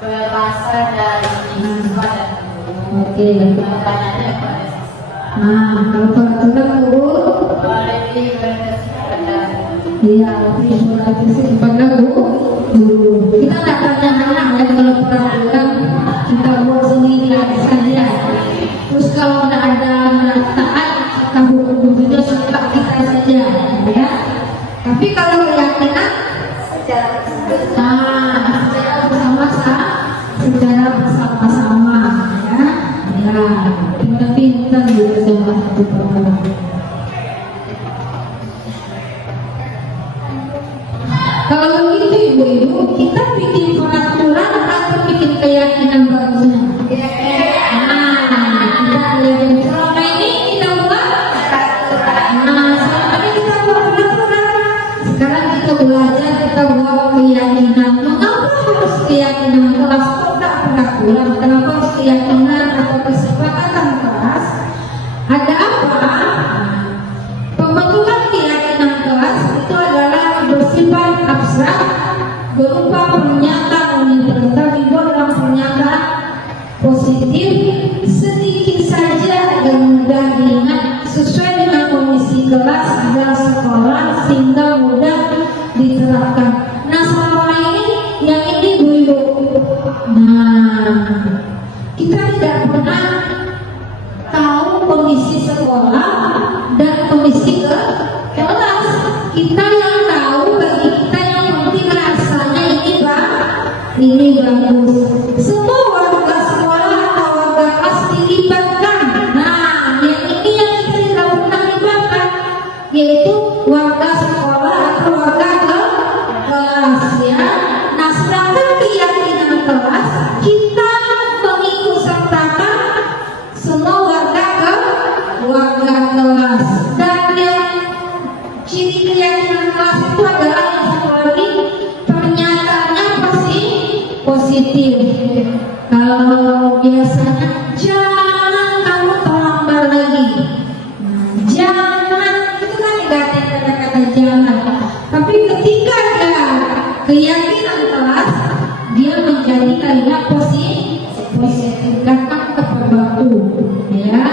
Berasal dari siswa dan guru. oke. Maknanya pada siswa. Nah, kalau peraturan guru, Lebih berkasih pada iya, berkasih kepada guru. Kita nggak tanya anak ya kalau peraturan kita buat sendiri saja. Terus kalau nggak ada taat, kita hukum juga suka kita saja, ya. Tapi kalau keyakinan, nah, secara bersama-sama, ya. Ya, kita pintar juga sama satu perkara. Kalau begitu ibu-ibu, kita bikin peraturan atau bikin keyakinan bagusnya? Nah, kita lihat selama ini kita buat. Nah, selama ini kita buat peraturan. Sekarang kita belajar, kita buat keyakinan. Mengapa harus keyakinan kelas? Kok tak peraturan? Kenapa harus keyakinan atau kesepakatan kelas? Ada apa? Pembentukan keyakinan kelas itu adalah bersifat abstrak, berupa pernyataan universal dalam pernyataan positif, sedikit saja dan mudah diingat, sesuai dengan kondisi kelas dan sekolah sehingga mudah diterapkan. Nah, selama ini yang ini Bu-ibu. Nah, kita tidak pernah tahu kondisi sekolah dan kondisi kelas. Kita yang tahu, bagi kita yang penting rasanya ini bagus. Semua warga sekolah atau warga kelas dilibatkan. Nah, yang ini yang kita tidak pernah libatkan, yaitu warga sekolah atau warga kelas, ya. Nah, sedangkan keyakinan kelas kita mengikut sertakan semua warga kelas. Dan yang ciri keyakinan kelas itu adalah yang satu lagi, pernyataannya pasti positif. Kalau biasanya jangan kamu terlambat lagi. Jangan, itu kan negatif kata-kata jangan. Tapi ketika ada keyakinan kelas, dia menjadi kalimat positif, datang terbantu, ya.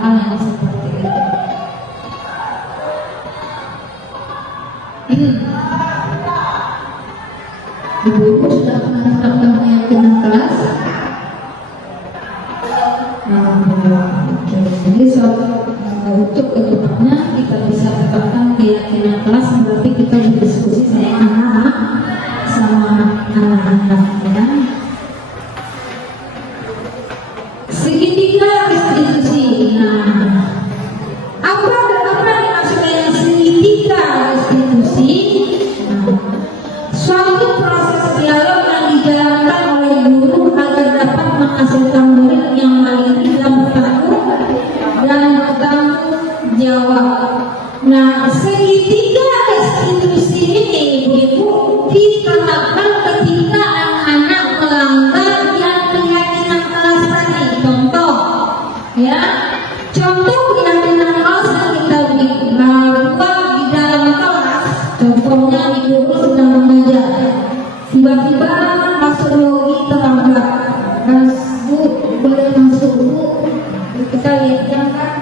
Hal yang seperti itu. Ibu-ibu sudah pernah menerapkan keyakinan kelas? Jadi untuk kedepannya kita bisa terapkan keyakinan kelas, berarti kita berdiskusi sama anak-anak, ya. Segitiga restitusi. Nah, apa dimaksud dengan segitiga restitusi? Suatu proses dialog yang dijalankan oleh guru agar dapat menghasilkan murid yang mandiri dan bertanggung jawab. Nah, segitiga restitusi ini ibu diterapkan ketika anak-anak melanggar yang keyakinan kelas tadi. Contoh, ya, contoh keyakinan kelas yang kita buat di dalam kelas. Contohnya ibu sedang mengajar, tiba-tiba masuk logi terlambat. Bu, boleh masuk Bu? Kita lihat jam kan?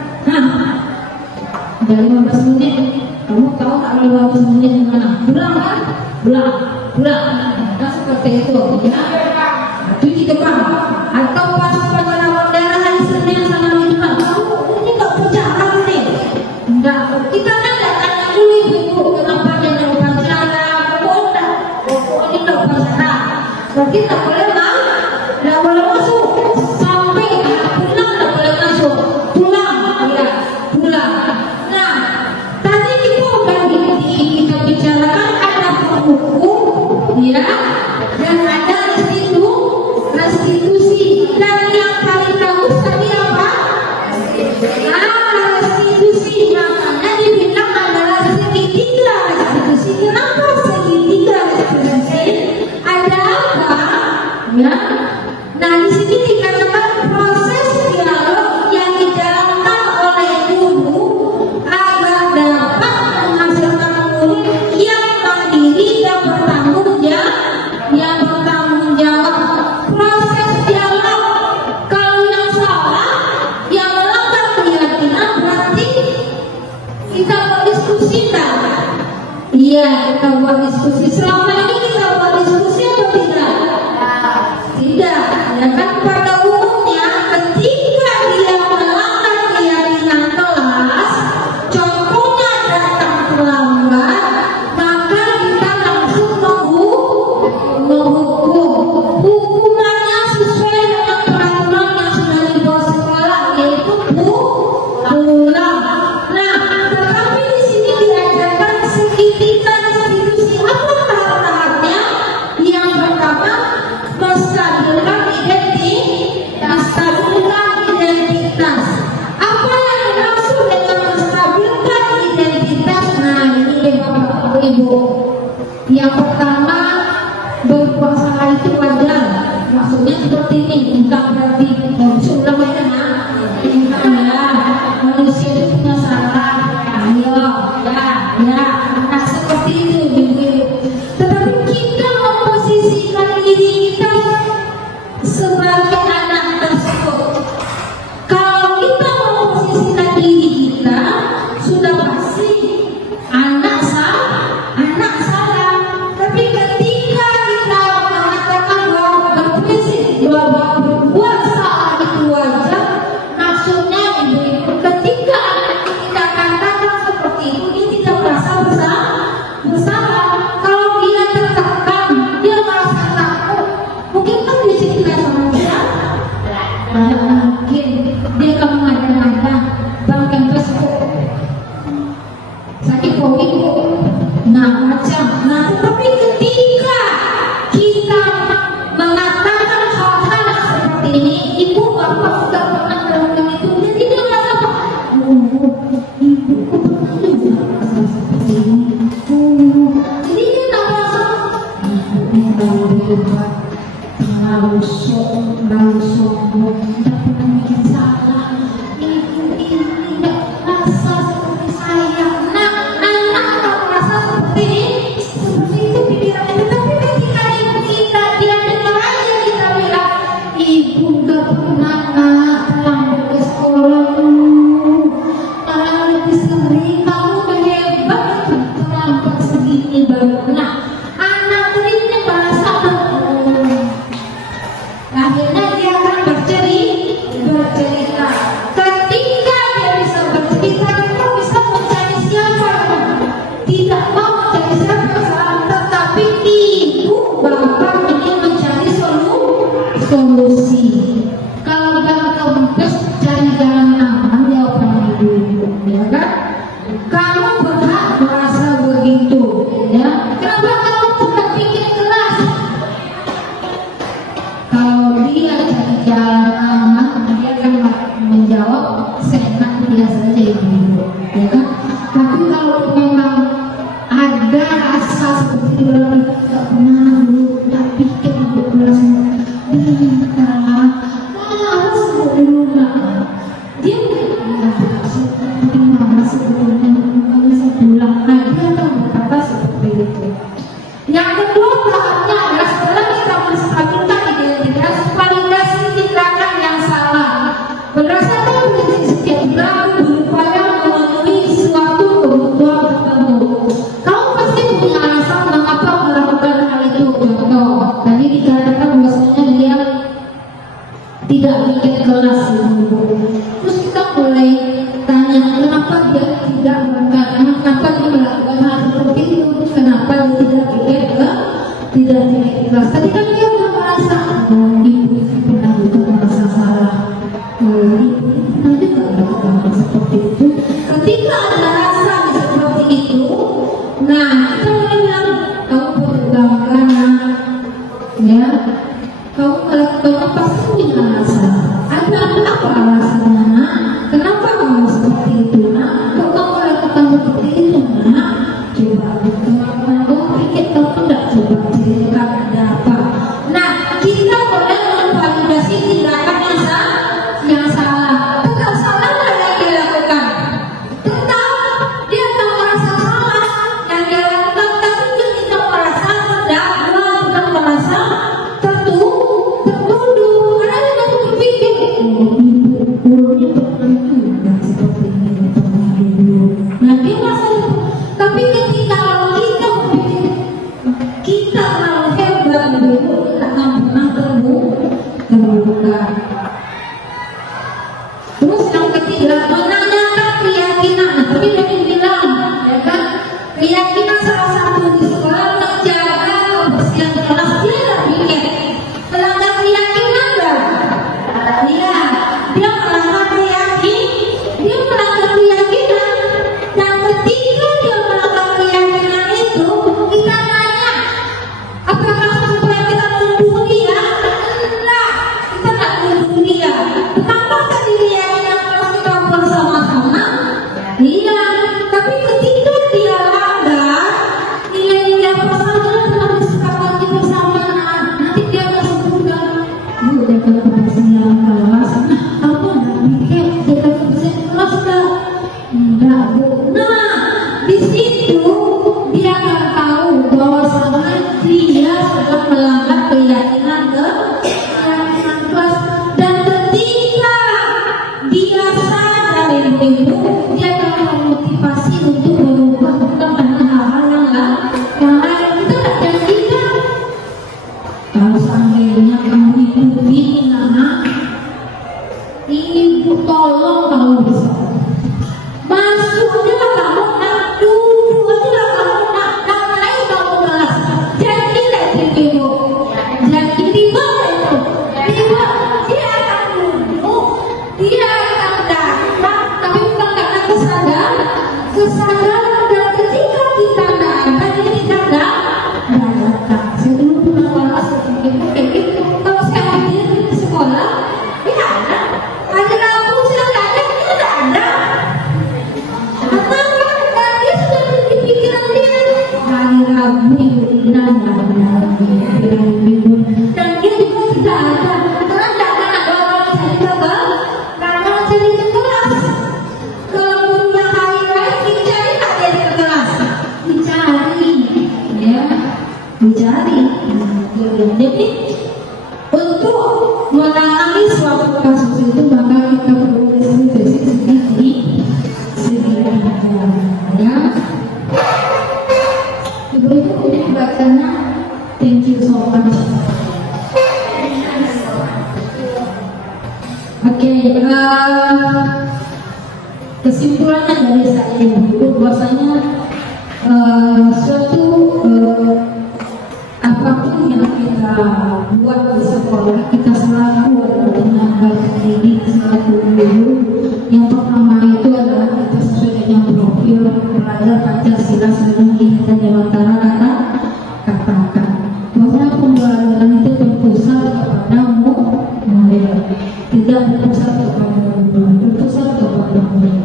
Udah 15 menit. Kamu tahu tak 15 menit gimana? Pulang kan? Pulang. Nah, seperti itu, ya. Cuci depan. Atau pas penanaman darah hari Senin sama hari Jumat. Kamu ini nggak berjalan nih. Enggak. Kita kan nggak tanya dulu ibu, kenapa dia nggak berjalan? Pokoknya nggak berjalan. Berarti tak boleh masuk. Sampai pulang tak boleh masuk. Pulang. Nah, tadi kita udah kita bicarakan ada hukum, ya, dan ada restitusi. Iya, kita buat diskusi. Selama ini kita buat diskusi atau tidak? Tidak. Ya kan pada umumnya ketika dia melanggar keyakinan kelas, contohnya datang terlambat, maka kita langsung menghukum. Hukumannya sesuai dengan peraturan yang sudah dibuat sekolah, yaitu pulang. Nah, tetapi di sini diajarkan segitiga institusi. Apa tahap-tahapnya? Yang pertama, menstabilkan identitas. Apa yang dimaksud dengan menstabilkan identitas? Nah, ini deh Bapak Ibu. Yang pertama, berpuasa itu wajar. Maksudnya seperti ini, bukan berarti sudah banyak. Manusia itu punya salah. Ayo, nah seperti itu juga. Tetapi kita memposisikan diri kita sebagai anak tersebut. Kalau kita memposisikan diri kita, sudah pasti anak salah. Tapi ketika kita mengatakan bahwa berprinsip bahwa berbuat salah itu wajar, maksudnya ibu-ibu, ketika anak kita katakan seperti itu, dia tidak merasa bersalah. Kalau dia tertekan, dia merasa takut, mungkin kan disiplin sama dia. Mungkin dia akan mengada-ngada, bahkan Facebook sakit covid. Nah, tetapi ketika kita mengatakan hal-hal seperti ini, ibu bapak sudah pernah melakukan itu, jadi dia merasa apa? Ibu pernah juga merasa seperti ini. Jadi dia tak merasa terlalu sombong, tidak pernah bikin salah. Ibu ini tidak merasa seperti saya. Nah, anak akan merasa seperti itu pikirannya. Tetapi ketika ibu kita, dia dengar aja kita bilang, ibu gak pernah terlambat ke sekolah dulu. Karena lebih sering, kamu udah hebat itu terlambat segini baru. Nah, anak ini merasa akhirnya dia akan bercerita. Ketika dia bisa bercerita, dia bisa mencari siapa. Tidak mau mencari siapa, tetapi ibu bapak ingin mencari solusi. Kalau jangan kempes, cari jalan aman, jawaban ibu, ya kan? Kamu berhak merasa begitu, ya. Kenapa kamu tidak bikin kelas? Kalau dia cari jalan aman, dia akan menjawab senang dia saja ibu, ya kan? Tapi kalau memang ada rasa seperti itu, tidak pernah dulu, tak pikir untuk kelas, harus dulu lah. Dia gimana sebetulnya bisa pulang? Nah, dia akan berkata seperti itu. Yang kedua tahapnya adalah setelah kita menstabilkan identitas, validasi tindakan yang salah. Berdasarkan prinsip setiap perilaku berupaya memenuhi suatu kebutuhan tertentu. Kamu pasti punya alasan mengapa melakukan hal itu. Contoh, tadi dikatakan bahwasanya dia tidak bikin kelas ibu. Terus kita mulai tanya kenapa dia tidak melakukan, kenapa dia melakukan hal seperti itu, terus kenapa dia tidak bikin kelas. Tadi kan dia sudah merasa ibu pernah juga merasa salah. Ibu pernah juga melakukan hal seperti itu. Ketika ada rasa seperti itu, nah kita mulai bilang kamu berubah, ya. Kamu melakukan pasti punya alasan. Ada apa alasannya, nak? Kenapa kamu seperti itu, nak? Kok kamu lakukan seperti itu, nak? Coba kamu pikir, kamu tidak coba ceritakan ada apa. Nah, kita boleh memvalidasi tindakan yang salah. Tetap salah nggak yang dia lakukan? Tetap dia akan merasa salah yang dia lakukan, tapi dia tidak merasa terdakwa, tidak merasa tertuduh, karena dia tidak berpikir, gurunya pernah juga seperti ini, pernah dulu. Nah, dia merasa, tapi ketika kita dalam kelas, kamu nggak mikir kita bisa kelas nggak? Enggak bu. Nah di situ dia akan tahu bahwasanya dia sudah melanggar keyakinan kelas, dan ketika dia sadar itu dia akan memotivasi untuk berubah, bukan karena hal-hal yang lain. Kita tak janjikan kalau seandainya kamu ikuti anak ibu, tolong kamu bisa masuk aja lah, kamu nak duduk aja lah, kamu nak naik kamu kelas. Janji tak ibu, janji tiba itu tiba dia akan duduk, dia akan datang, tapi bukan karena kesadaran, dan ketika kita tidak ada dia tidak datang. Sebelum pulang kelas itu kayak gitu. Kalau sekarang dia di sekolah dia ada lampu siang ada, dia tidak ada. Atau dia sudah di pikiran dia hari Rabu dan dia juga tidak ada, karena tidak ada orang cerita karena cerita kelas. Kalau punya hari lain dicari tak jadi ke kelas, dicari ya, dicari. Jadi untuk menangani suatu kasus itu maka kita perlu diskusi sedikit ya. Ibu-ibu ini bacanya thank you so much. Oke, kesimpulannya dari saya ibu bahwasanya suatu apapun yang kita buat di sekolah, kita selaku tenaga pendidik, selaku guru, yang pertama itu adalah kita sesuai dengan profil belajar Pancasila sebagai kita Dewantara katakan bahwa pembelajaran itu berpusat kepada murid, tidak berpusat kepada guru, berpusat kepada murid.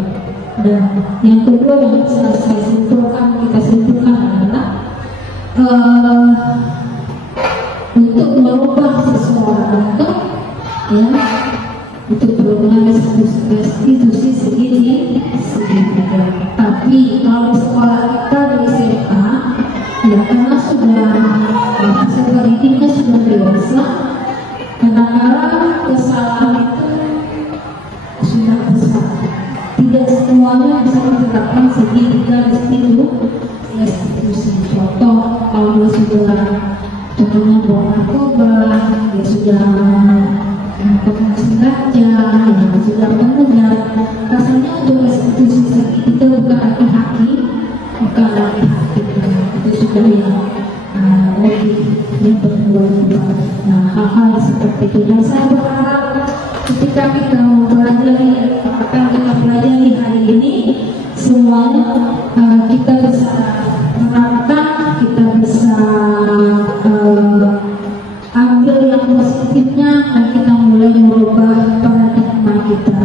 Dan yang kedua yang saya simpulkan, kita simpulkan adalah untuk merubah seseorang itu ya, itu perlu mengalami institusi segini. Tapi kalau di sekolah kita di SMA ya, karena sudah sebaliknya sudah dewasa, kadang-kadang kesalahan itu sudah besar, tidak semuanya bisa diterapkan segi garis itu institusi. Contoh kalau dia sudah contohnya bawa narkoba, dia sudah melakukan sengaja, dia sudah mengejar, rasanya untuk institusi segi itu bukan lagi hakim, itu sudah yang berubah. Nah, hal-hal seperti itu. Dan saya berharap ketika kita mempelajari apa yang kita pelajari hari ini, semuanya kita bisa terapkan, kita bisa ambil yang positifnya, dan kita mulai merubah paradigma kita.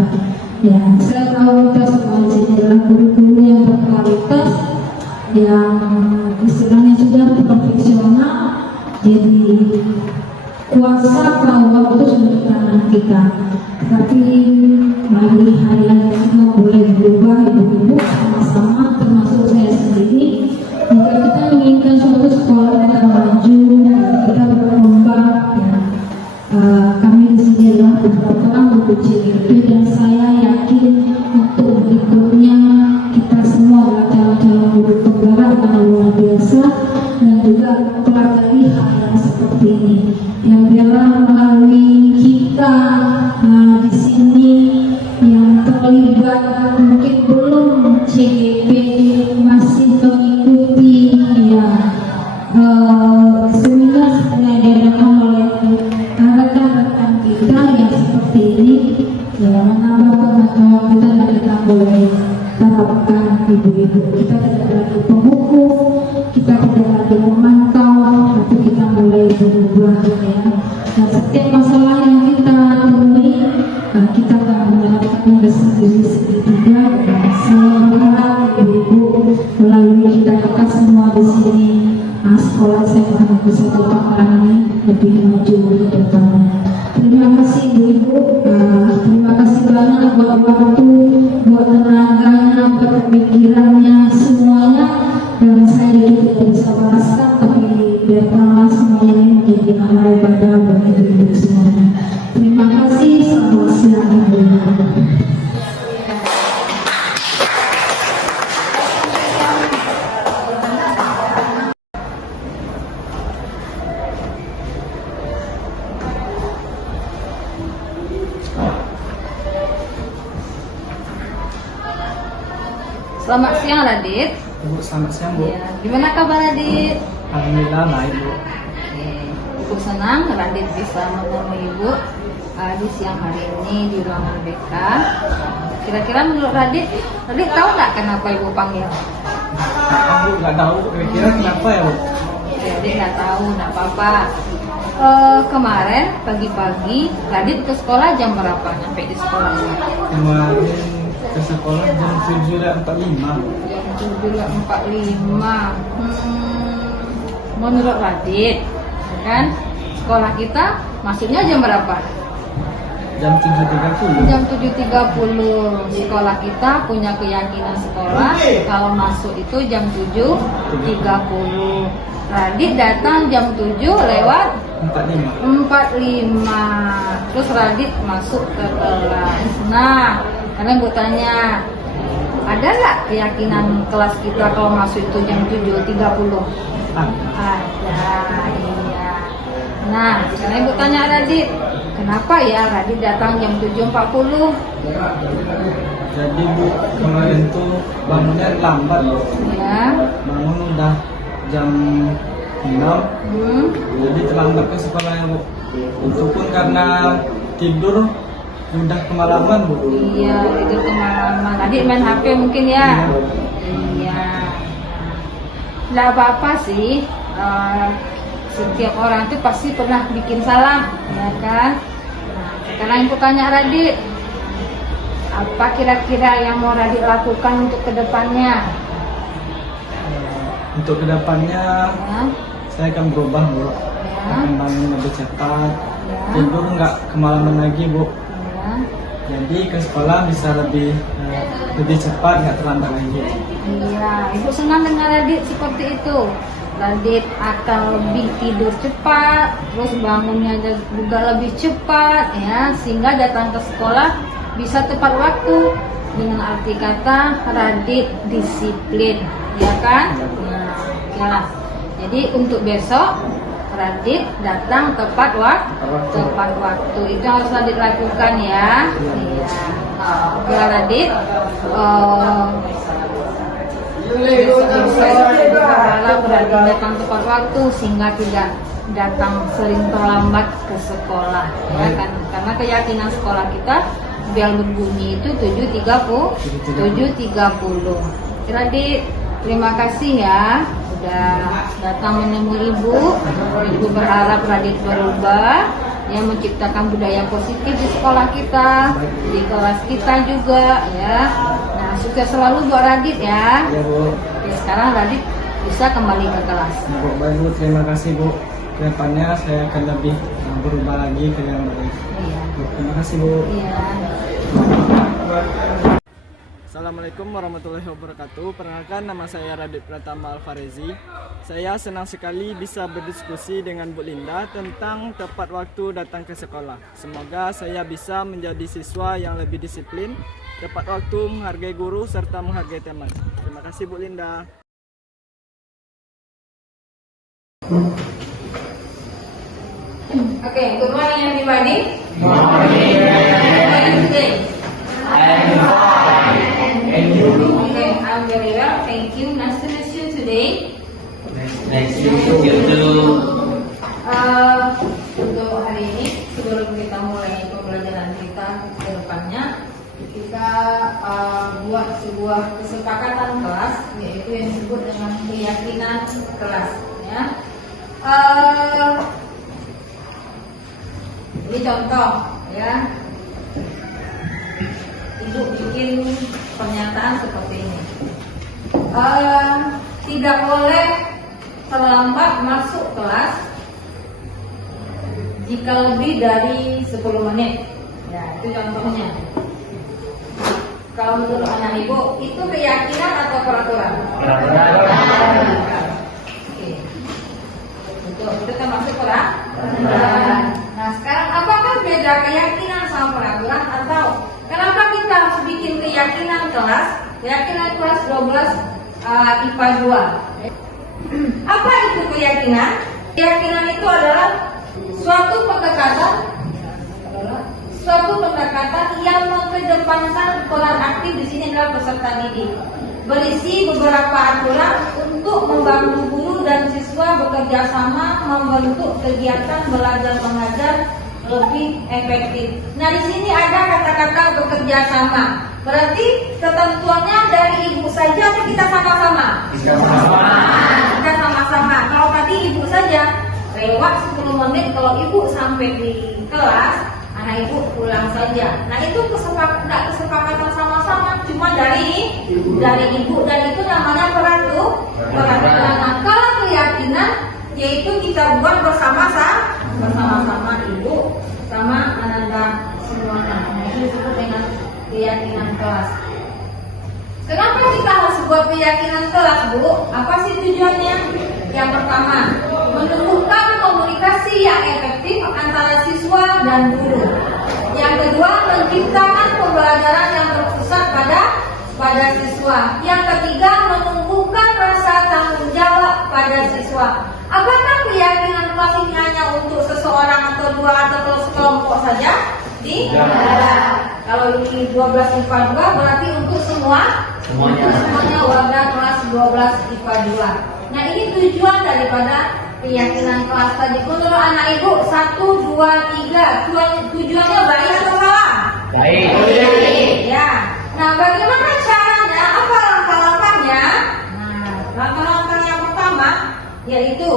Ya, saya tahu kita semua di sini adalah guru-guru yang berkualitas, yang istilahnya sudah profesional, jadi kuasa bahwa itu sudah di tangan kita. Tapi mari hari-hari kita boleh berubah, ibu-ibu sama-sama, termasuk saya sendiri. Jika kita menginginkan suatu sekolah yang maju, kita berkembang ya. Kami di sini adalah beberapa orang guru CGP, dan saya yakin untuk berikutnya kita semua adalah calon-calon guru penggerak yang luar biasa, dan juga pelajari hal yang seperti ini yang biarlah melalui kita di sini yang terlibat mungkin belum CGP masih mengikuti ya seminar yang diadakan oleh rekan-rekan kita yang seperti ini ya, menambah pengetahuan kita, dan kita boleh terapkan ibu-ibu. Kita tidak lagi penghukum, kita tidak lagi memantau, tapi kita mulai berubah ya. Dan setiap masalah yang kita temui, kita akan menerapkan sendiri segitiga. Saya berharap ibu-ibu melalui kita semua di sini sekolah SMA Negeri 1 Pangrango lebih maju ke depannya. Terima kasih Bu-Ibu, terima kasih banyak buat waktu, buat tenaganya, buat pemikirannya, semuanya. Dan saya juga tidak bisa balaskan, tapi biarkanlah semuanya ini menjadi amal ibadah bagi Ibu semuanya. Terima kasih, selamat siang Ibu. Selamat siang Radit. Bu, selamat siang Bu. Ya, gimana kabar Radit? Alhamdulillah baik Bu. Oke, Ibu senang Radit bisa menemui Ibu di siang hari ini di ruangan BK. Kira-kira menurut Radit tahu nggak kenapa Ibu panggil? Bu nggak tahu kira-kira kenapa ya Bu? Radit nggak tahu, nggak apa-apa. Kemarin pagi-pagi Radit ke sekolah jam berapa? Nyampe di sekolahnya? Kemarin ke sekolah jam 7.45. Jam 7.45. Menurut Radit, kan sekolah kita masuknya jam berapa? Jam 7.30. Jam 7.30. Sekolah kita punya keyakinan sekolah kalau masuk itu jam 7.30. Radit datang jam 7 lewat 45. Terus Radit masuk ke kelas. Nah, karena gue tanya, ada nggak keyakinan kelas kita kalau masuk itu jam 7.30? Ada, iya. Nah, sekarang ibu tanya Radit, kenapa ya Radit datang jam 7.40? Jadi Bu, kemarin tuh bangunnya lambat Bu. Ya. Bangun udah jam 6. Jadi terlambat ke sekolah ya Bu. Itu pun karena tidur udah kemalaman Bu. Iya, itu kemalaman. Radit main HP mungkin ya? Iya. Nggak apa-apa sih. Setiap orang itu pasti pernah bikin salah, ya kan? Nah, sekarang ibu tanya Radit, apa kira-kira yang mau Radit lakukan untuk kedepannya? Untuk kedepannya Ya, saya akan berubah Bu. ya, Akan bangun lebih cepat. ya, Tidur nggak kemalaman lagi Bu. ya. Jadi ke sekolah bisa lebih cepat, nggak terlambat lagi. Iya, ibu senang dengan Radit seperti itu. Radit akan lebih tidur cepat, terus bangunnya juga lebih cepat, ya, sehingga datang ke sekolah bisa tepat waktu. Dengan arti kata Radit disiplin, ya kan? Nah, ya. Jadi untuk besok Radit datang tepat waktu. Itu harus Radit lakukan ya. Iya. Oke Radit. Besok berharap Radit datang tepat waktu sehingga tidak datang sering terlambat ke sekolah, ya kan? Karena keyakinan sekolah kita bel berbunyi itu 7.30. Radit, terima kasih ya sudah datang menemui Ibu. Ibu berharap Radit berubah, yang menciptakan budaya positif di sekolah kita, di kelas kita juga, ya. Nah, sukses selalu buat Radit ya. Ya Bu. Oke, sekarang Radit bisa kembali ke kelas. Bu, baik Bu, terima kasih Bu. Kedepannya saya akan lebih berubah lagi ke yang baik. Iya. Bu, terima kasih Bu. Iya. Assalamualaikum warahmatullahi wabarakatuh. Perkenalkan, nama saya Radit Pratama Alfarezi. Saya senang sekali bisa berdiskusi dengan Bu Linda tentang tepat waktu datang ke sekolah. Semoga saya bisa menjadi siswa yang lebih disiplin, tepat waktu, menghargai guru, serta menghargai teman. Terima kasih Bu Linda. Okay, good morning everybody. Good morning. How are you today? Okay, I'm very well, thank you. Nice to meet you today. Nice to meet you too. Untuk hari ini, sebelum kita mulai pembelajaran kita ke depannya, kita buat sebuah kesepakatan kelas, yaitu yang disebut dengan keyakinan kelas. Ya. Ini contoh, ya. Ibu bikin pernyataan seperti ini. Tidak boleh terlambat masuk kelas jika lebih dari 10 menit. Ya, itu contohnya. Kalau menurut anak ibu, itu keyakinan atau peraturan? Oke. Untuk itu termasuk peraturan. Nah, sekarang apakah beda keyakinan sama peraturan, atau kenapa kita harus bikin keyakinan kelas 12 IPA 2? Apa itu keyakinan? Keyakinan itu adalah suatu pendekatan yang mengedepankan peran aktif. Di sini adalah peserta didik, berisi beberapa aturan untuk membantu guru dan siswa bekerja sama membentuk kegiatan belajar mengajar lebih efektif. Nah, di sini ada kata-kata bekerja sama. Berarti ketentuannya dari ibu saja atau kita sama-sama? Kita sama-sama. Kalau tadi ibu saja lewat 10 menit, kalau ibu sampai di kelas, anak ibu pulang saja. Nah, itu kesepakatan sama-sama, cuma dari ibu, dan itu namanya peraturan. Nah, kalau keyakinan yaitu kita buat bersama-sama ibu sama anak-anak semuanya. Nah, itu disebut dengan keyakinan kelas. Kenapa kita harus buat keyakinan kelas, Bu? Apa sih tujuannya? Yang pertama, menumbuhkan komunikasi yang efektif antara siswa dan guru. Yang kedua, menciptakan pembelajaran yang berpusat pada siswa. Yang ketiga, menumbuhkan rasa tanggung jawab pada siswa. Apakah keyakinan kelas ini hanya untuk seseorang atau dua atau sekelompok saja? Kalau ini 12 IPA 2 berarti untuk semuanya warga kelas 12 IPA 2. Nah, ini tujuan daripada keyakinan kelas tadi. Menurut anak ibu 1, 2, 3 tujuannya baik atau salah? Baik. Ya. Nah, bagaimana caranya? Apa langkah-langkahnya? Nah, langkah-langkah yang pertama yaitu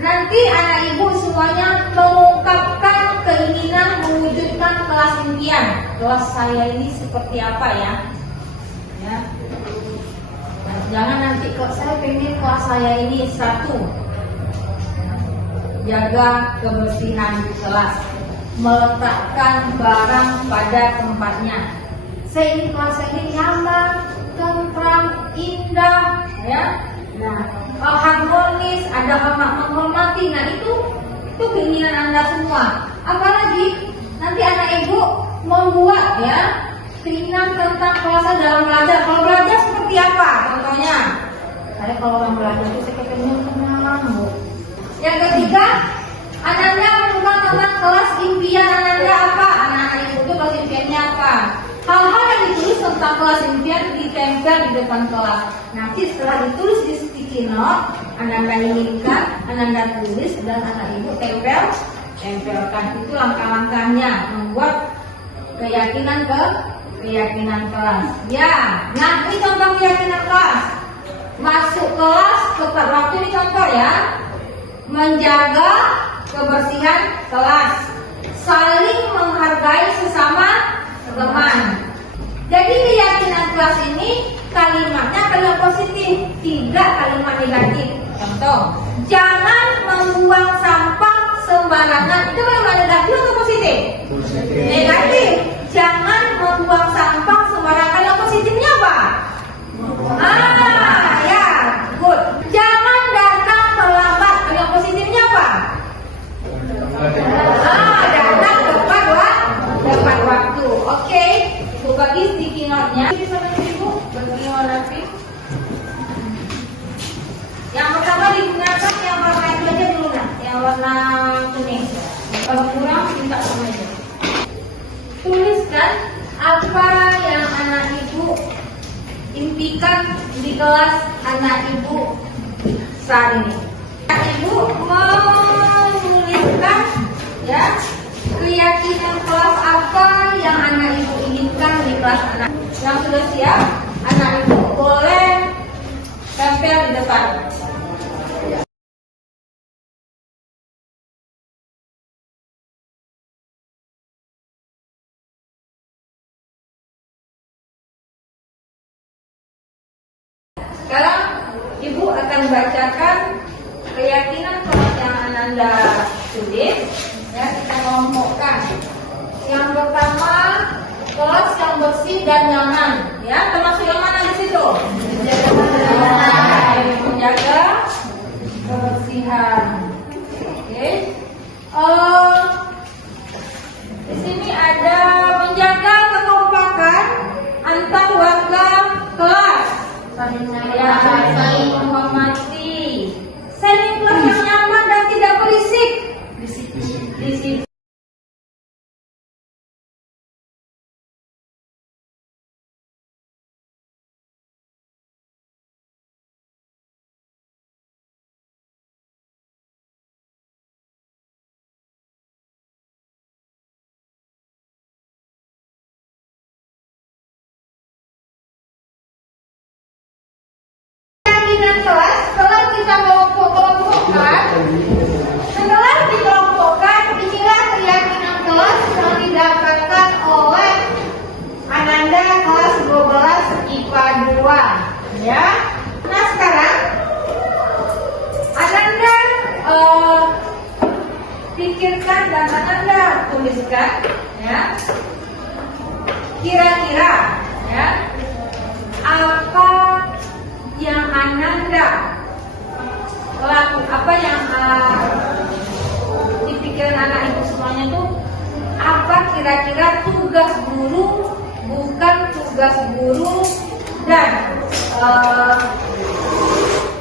nanti anak ibu semuanya mengungkapkan keinginan mewujudkan kelas impian. Kelas saya ini seperti apa ya? Ya. Nah, jangan nanti kok saya pengen kelas saya ini 1, jaga kebersihan di kelas, meletakkan barang pada tempatnya. Saya ingin kelas saya ini nyaman, tentram, indah, ya. Nah, harmonis, ada hormat menghormati. Nah, itu keinginan Anda semua. Apalagi nanti anak ibu membuat ya keinginan tentang kelas dalam belajar. Kalau belajar seperti apa? Contohnya, saya kalau orang belajar itu saya pengen tenang, Bu. Yang ketiga, anaknya menemukan tentang kelas impian anaknya apa? Anak-anak ibu itu kelas impiannya apa? Hal-hal yang ditulis tentang kelas impian ditempel di depan kelas. Nanti setelah ditulis di sticky note, Anda inginkan, Anda tulis, dan anak ibu tempelkan. Itu langkah-langkahnya membuat keyakinan kelas. Ya, nah ini contoh keyakinan kelas. Masuk kelas tepat waktu, ini contoh ya. Menjaga kebersihan kelas, saling menghargai sesama teman. Jadi keyakinan kelas ini kalimatnya kalimat positif, tidak kalimat negatif. Contoh, jangan membuang sampah sembarangan. Itu kalimat negatif atau positif? Negatif. Jangan membuang sampah sembarangan. Kalimat positifnya apa? Ya, good. Jangan datang terlambat. Kalimat positifnya apa? Datang tepat waktu. Oke. Ibu bagi sticky note-nya. Bisa Ibu bagi warna pink. Yang pertama digunakan yang warna itu aja dulu, nah. Yang warna kuning. Kalau kurang minta sama aja. Tuliskan apa yang anak ibu impikan di kelas anak ibu saat ini. Anak ibu menuliskan ya keyakinan kelas apa yang anak ibu inginkan di kelas anak. Yang sudah siap, anak ibu boleh tempel di depan. Sekarang ibu akan bacakan keyakinan kelas yang Ananda tulis, ya kita kelompokkan. Yang pertama, kelas yang bersih dan nyaman, ya termasuk yang mana di situ? Menjaga kebersihan. Oke. Di sini ada menjaga kekompakan antar warga kelas. Ya, saling menghormati. Saling kelas yang nyaman dan tidak berisik. Di situ. Keyakinan kelas setelah kita kelompokkan, setelah dikelompokkan, inilah keyakinan kelas yang didapatkan oleh Ananda kelas 12 IPA 2, ya. Nah sekarang Ananda pikirkan dan Ananda tuliskan, ya. Kira-kira, ya, apa yang Ananda apa yang di pikiran anak ibu semuanya tuh, apa kira-kira tugas guru, bukan tugas guru, dan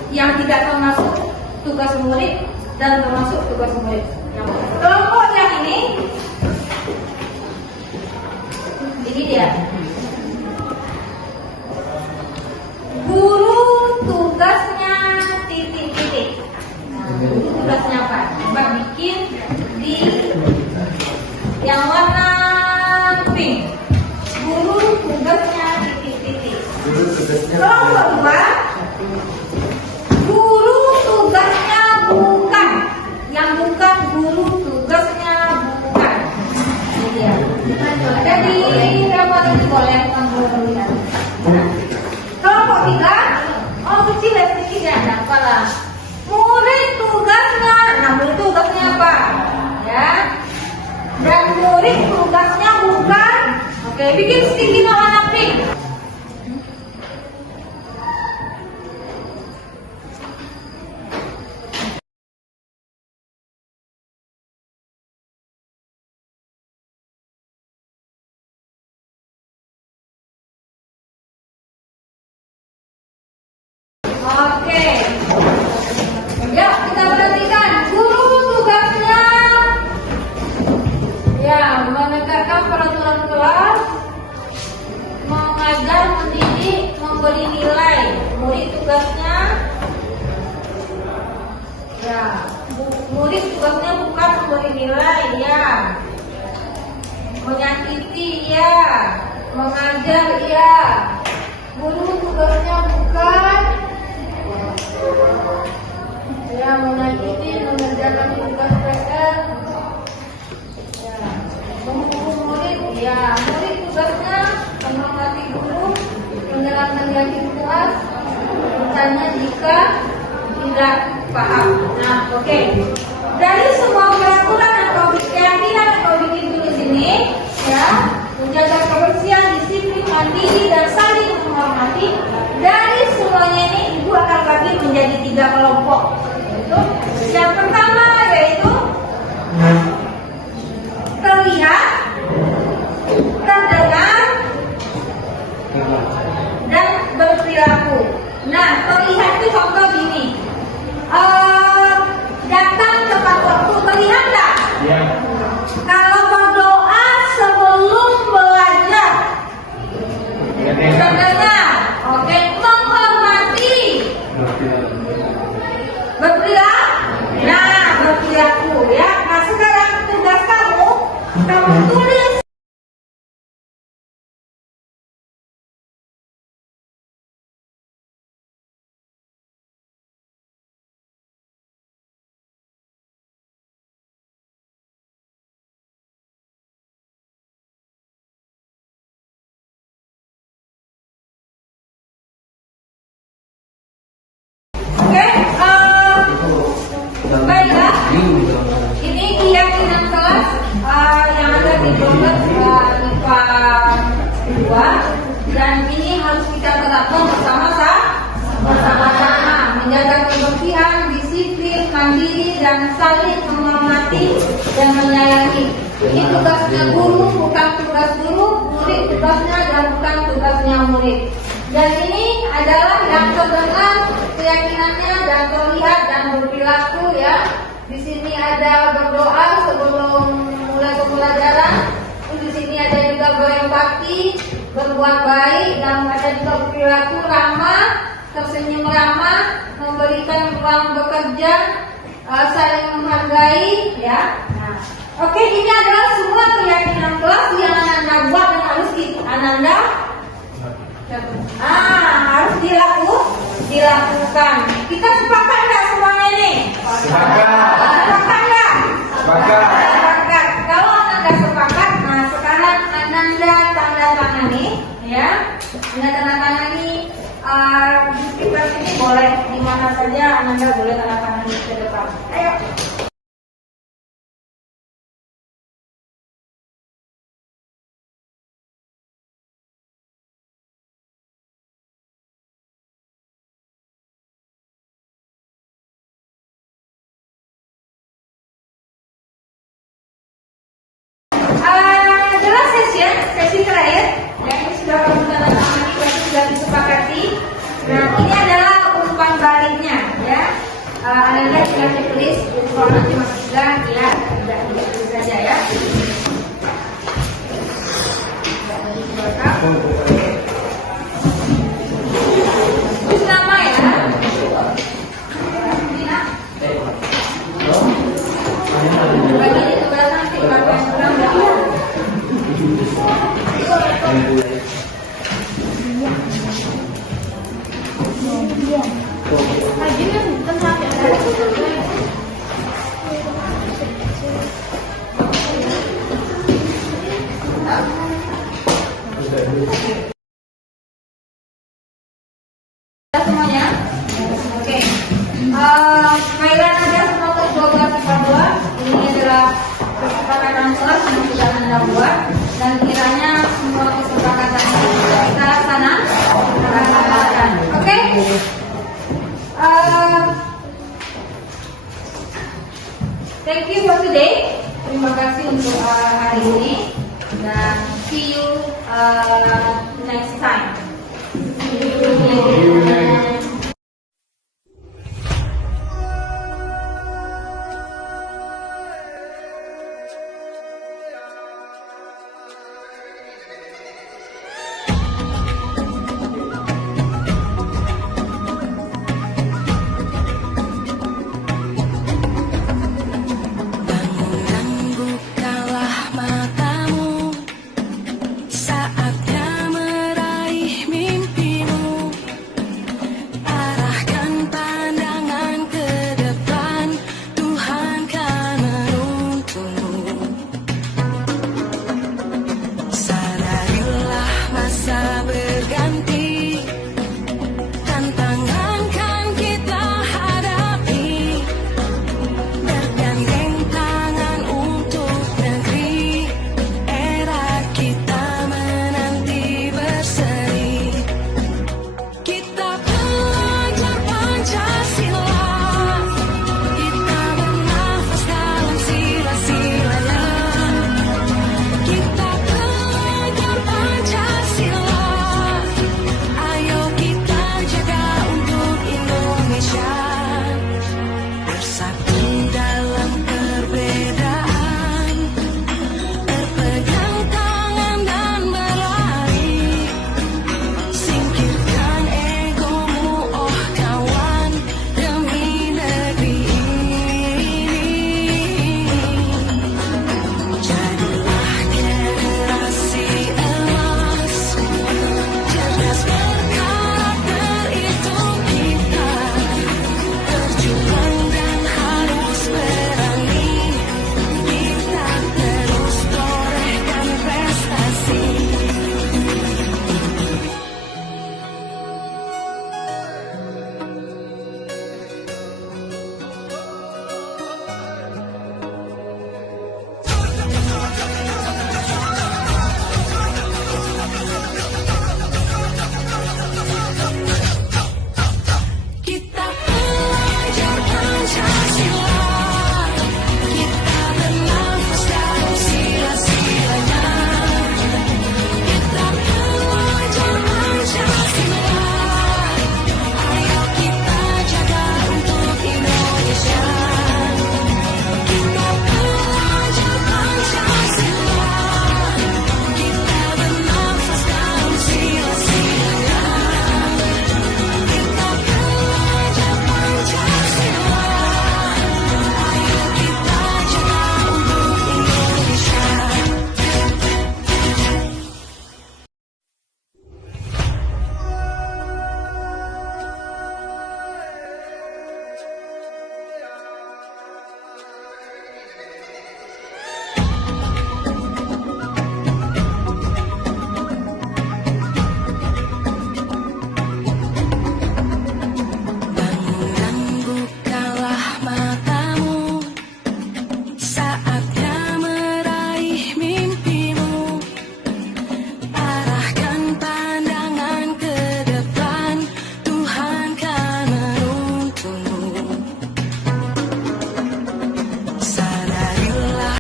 yang tidak termasuk tugas murid dan termasuk tugas murid. Kelompok yang ini dia. Guru tugasnya titik-titik. Nah, guru tugasnya apa? Coba bikin di yang warna pink. Guru tugasnya titik-titik. Kelompok 2, guru tugasnya bukan. Yang bukan guru tugasnya bukan. Ini dia. Ada di gambar ini boleh dulu ya. Kelompok 3, oh kecil ya sedikit ya, ada apalah. Murid tugasnya, nah murid tugasnya apa? Ya. Dan murid tugasnya bukan. Oke, bikin sedikit warna pink. Oke. Ya, kita perhatikan guru tugasnya ya menegakkan peraturan kelas, mengajar, mendidik, memberi nilai. Murid tugasnya ya, murid tugasnya bukan memberi nilai ya. Menyakiti ya, mengajar ya. Guru tugasnya bukan ya menyakiti, mengerjakan tugas PR, ya, menghukum murid, ya murid tugasnya menghormati guru, menjalankan gaji kelas, bertanya jika tidak paham. Nah, oke. Dari semua peraturan atau keyakinan atau bikin tulis ini, ya, menjaga kebersihan, disiplin, mandiri, dan saling menghormati. Dari semuanya ini ibu akan bagi menjadi 3 kelompok. Yang pertama yaitu terlihat, terdengar, dan berperilaku. Nah, terlihat itu contoh gini. Datang tepat waktu, terlihat nggak? Ya. Kalau berdoa sebelum belajar, terdengar. Oke, menghormati, berperilaku. Nah, berperilaku ya. Nah, sekarang tugas kamu tulis Baiklah, ini keyakinan kelas yang ada di kelompok IPA 2 dan ini harus kita terapkan bersama-sama menjaga kebersihan, disiplin, mandiri dan saling menghormati dan menyayangi. Ini tugasnya guru, bukan tugas guru, murid tugasnya dan bukan tugasnya murid. Dan ini adalah yang terdengar keyakinannya dan terlihat dan berperilaku ya. Di sini ada berdoa sebelum mulai pembelajaran. Di sini ada juga berempati, berbuat baik dan ada juga berperilaku ramah, tersenyum ramah, memberikan ruang bekerja, saling menghargai ya. Nah, oke, ini adalah semua keyakinan kelas yang Ananda buat dan harus Ananda harus dilakukan. Kita sepakat nggak semuanya nih? Sepakat nggak? Sepakat. Kalau Ananda sepakat, nah sekarang Ananda tanda tangani, ya. Ananda tanda tangani di ini boleh di mana saja Ananda boleh tanda tangani ke depan. Ayo. Adalah sesi terakhir yang ini sudah kamu tanda tangani, berarti sudah disepakati. Nah, ini adalah umpan baliknya ya. Anda sudah ditulis, kalau nanti masih sudah ya, tidak ditulis saja ya. Tulis nama ya. Bagi ini kebetulan nanti berapa yang kurang berapa? Semuanya, oke. Mailan aja nomor 12 ini adalah kesepakatan kelas yang sudah Anda buat dan kiranya semua kesepakatan ini sudah kita laksanakan. Oke. Thank you for today. Terima kasih untuk hari ini dan see you next time. Bukalah matamu saat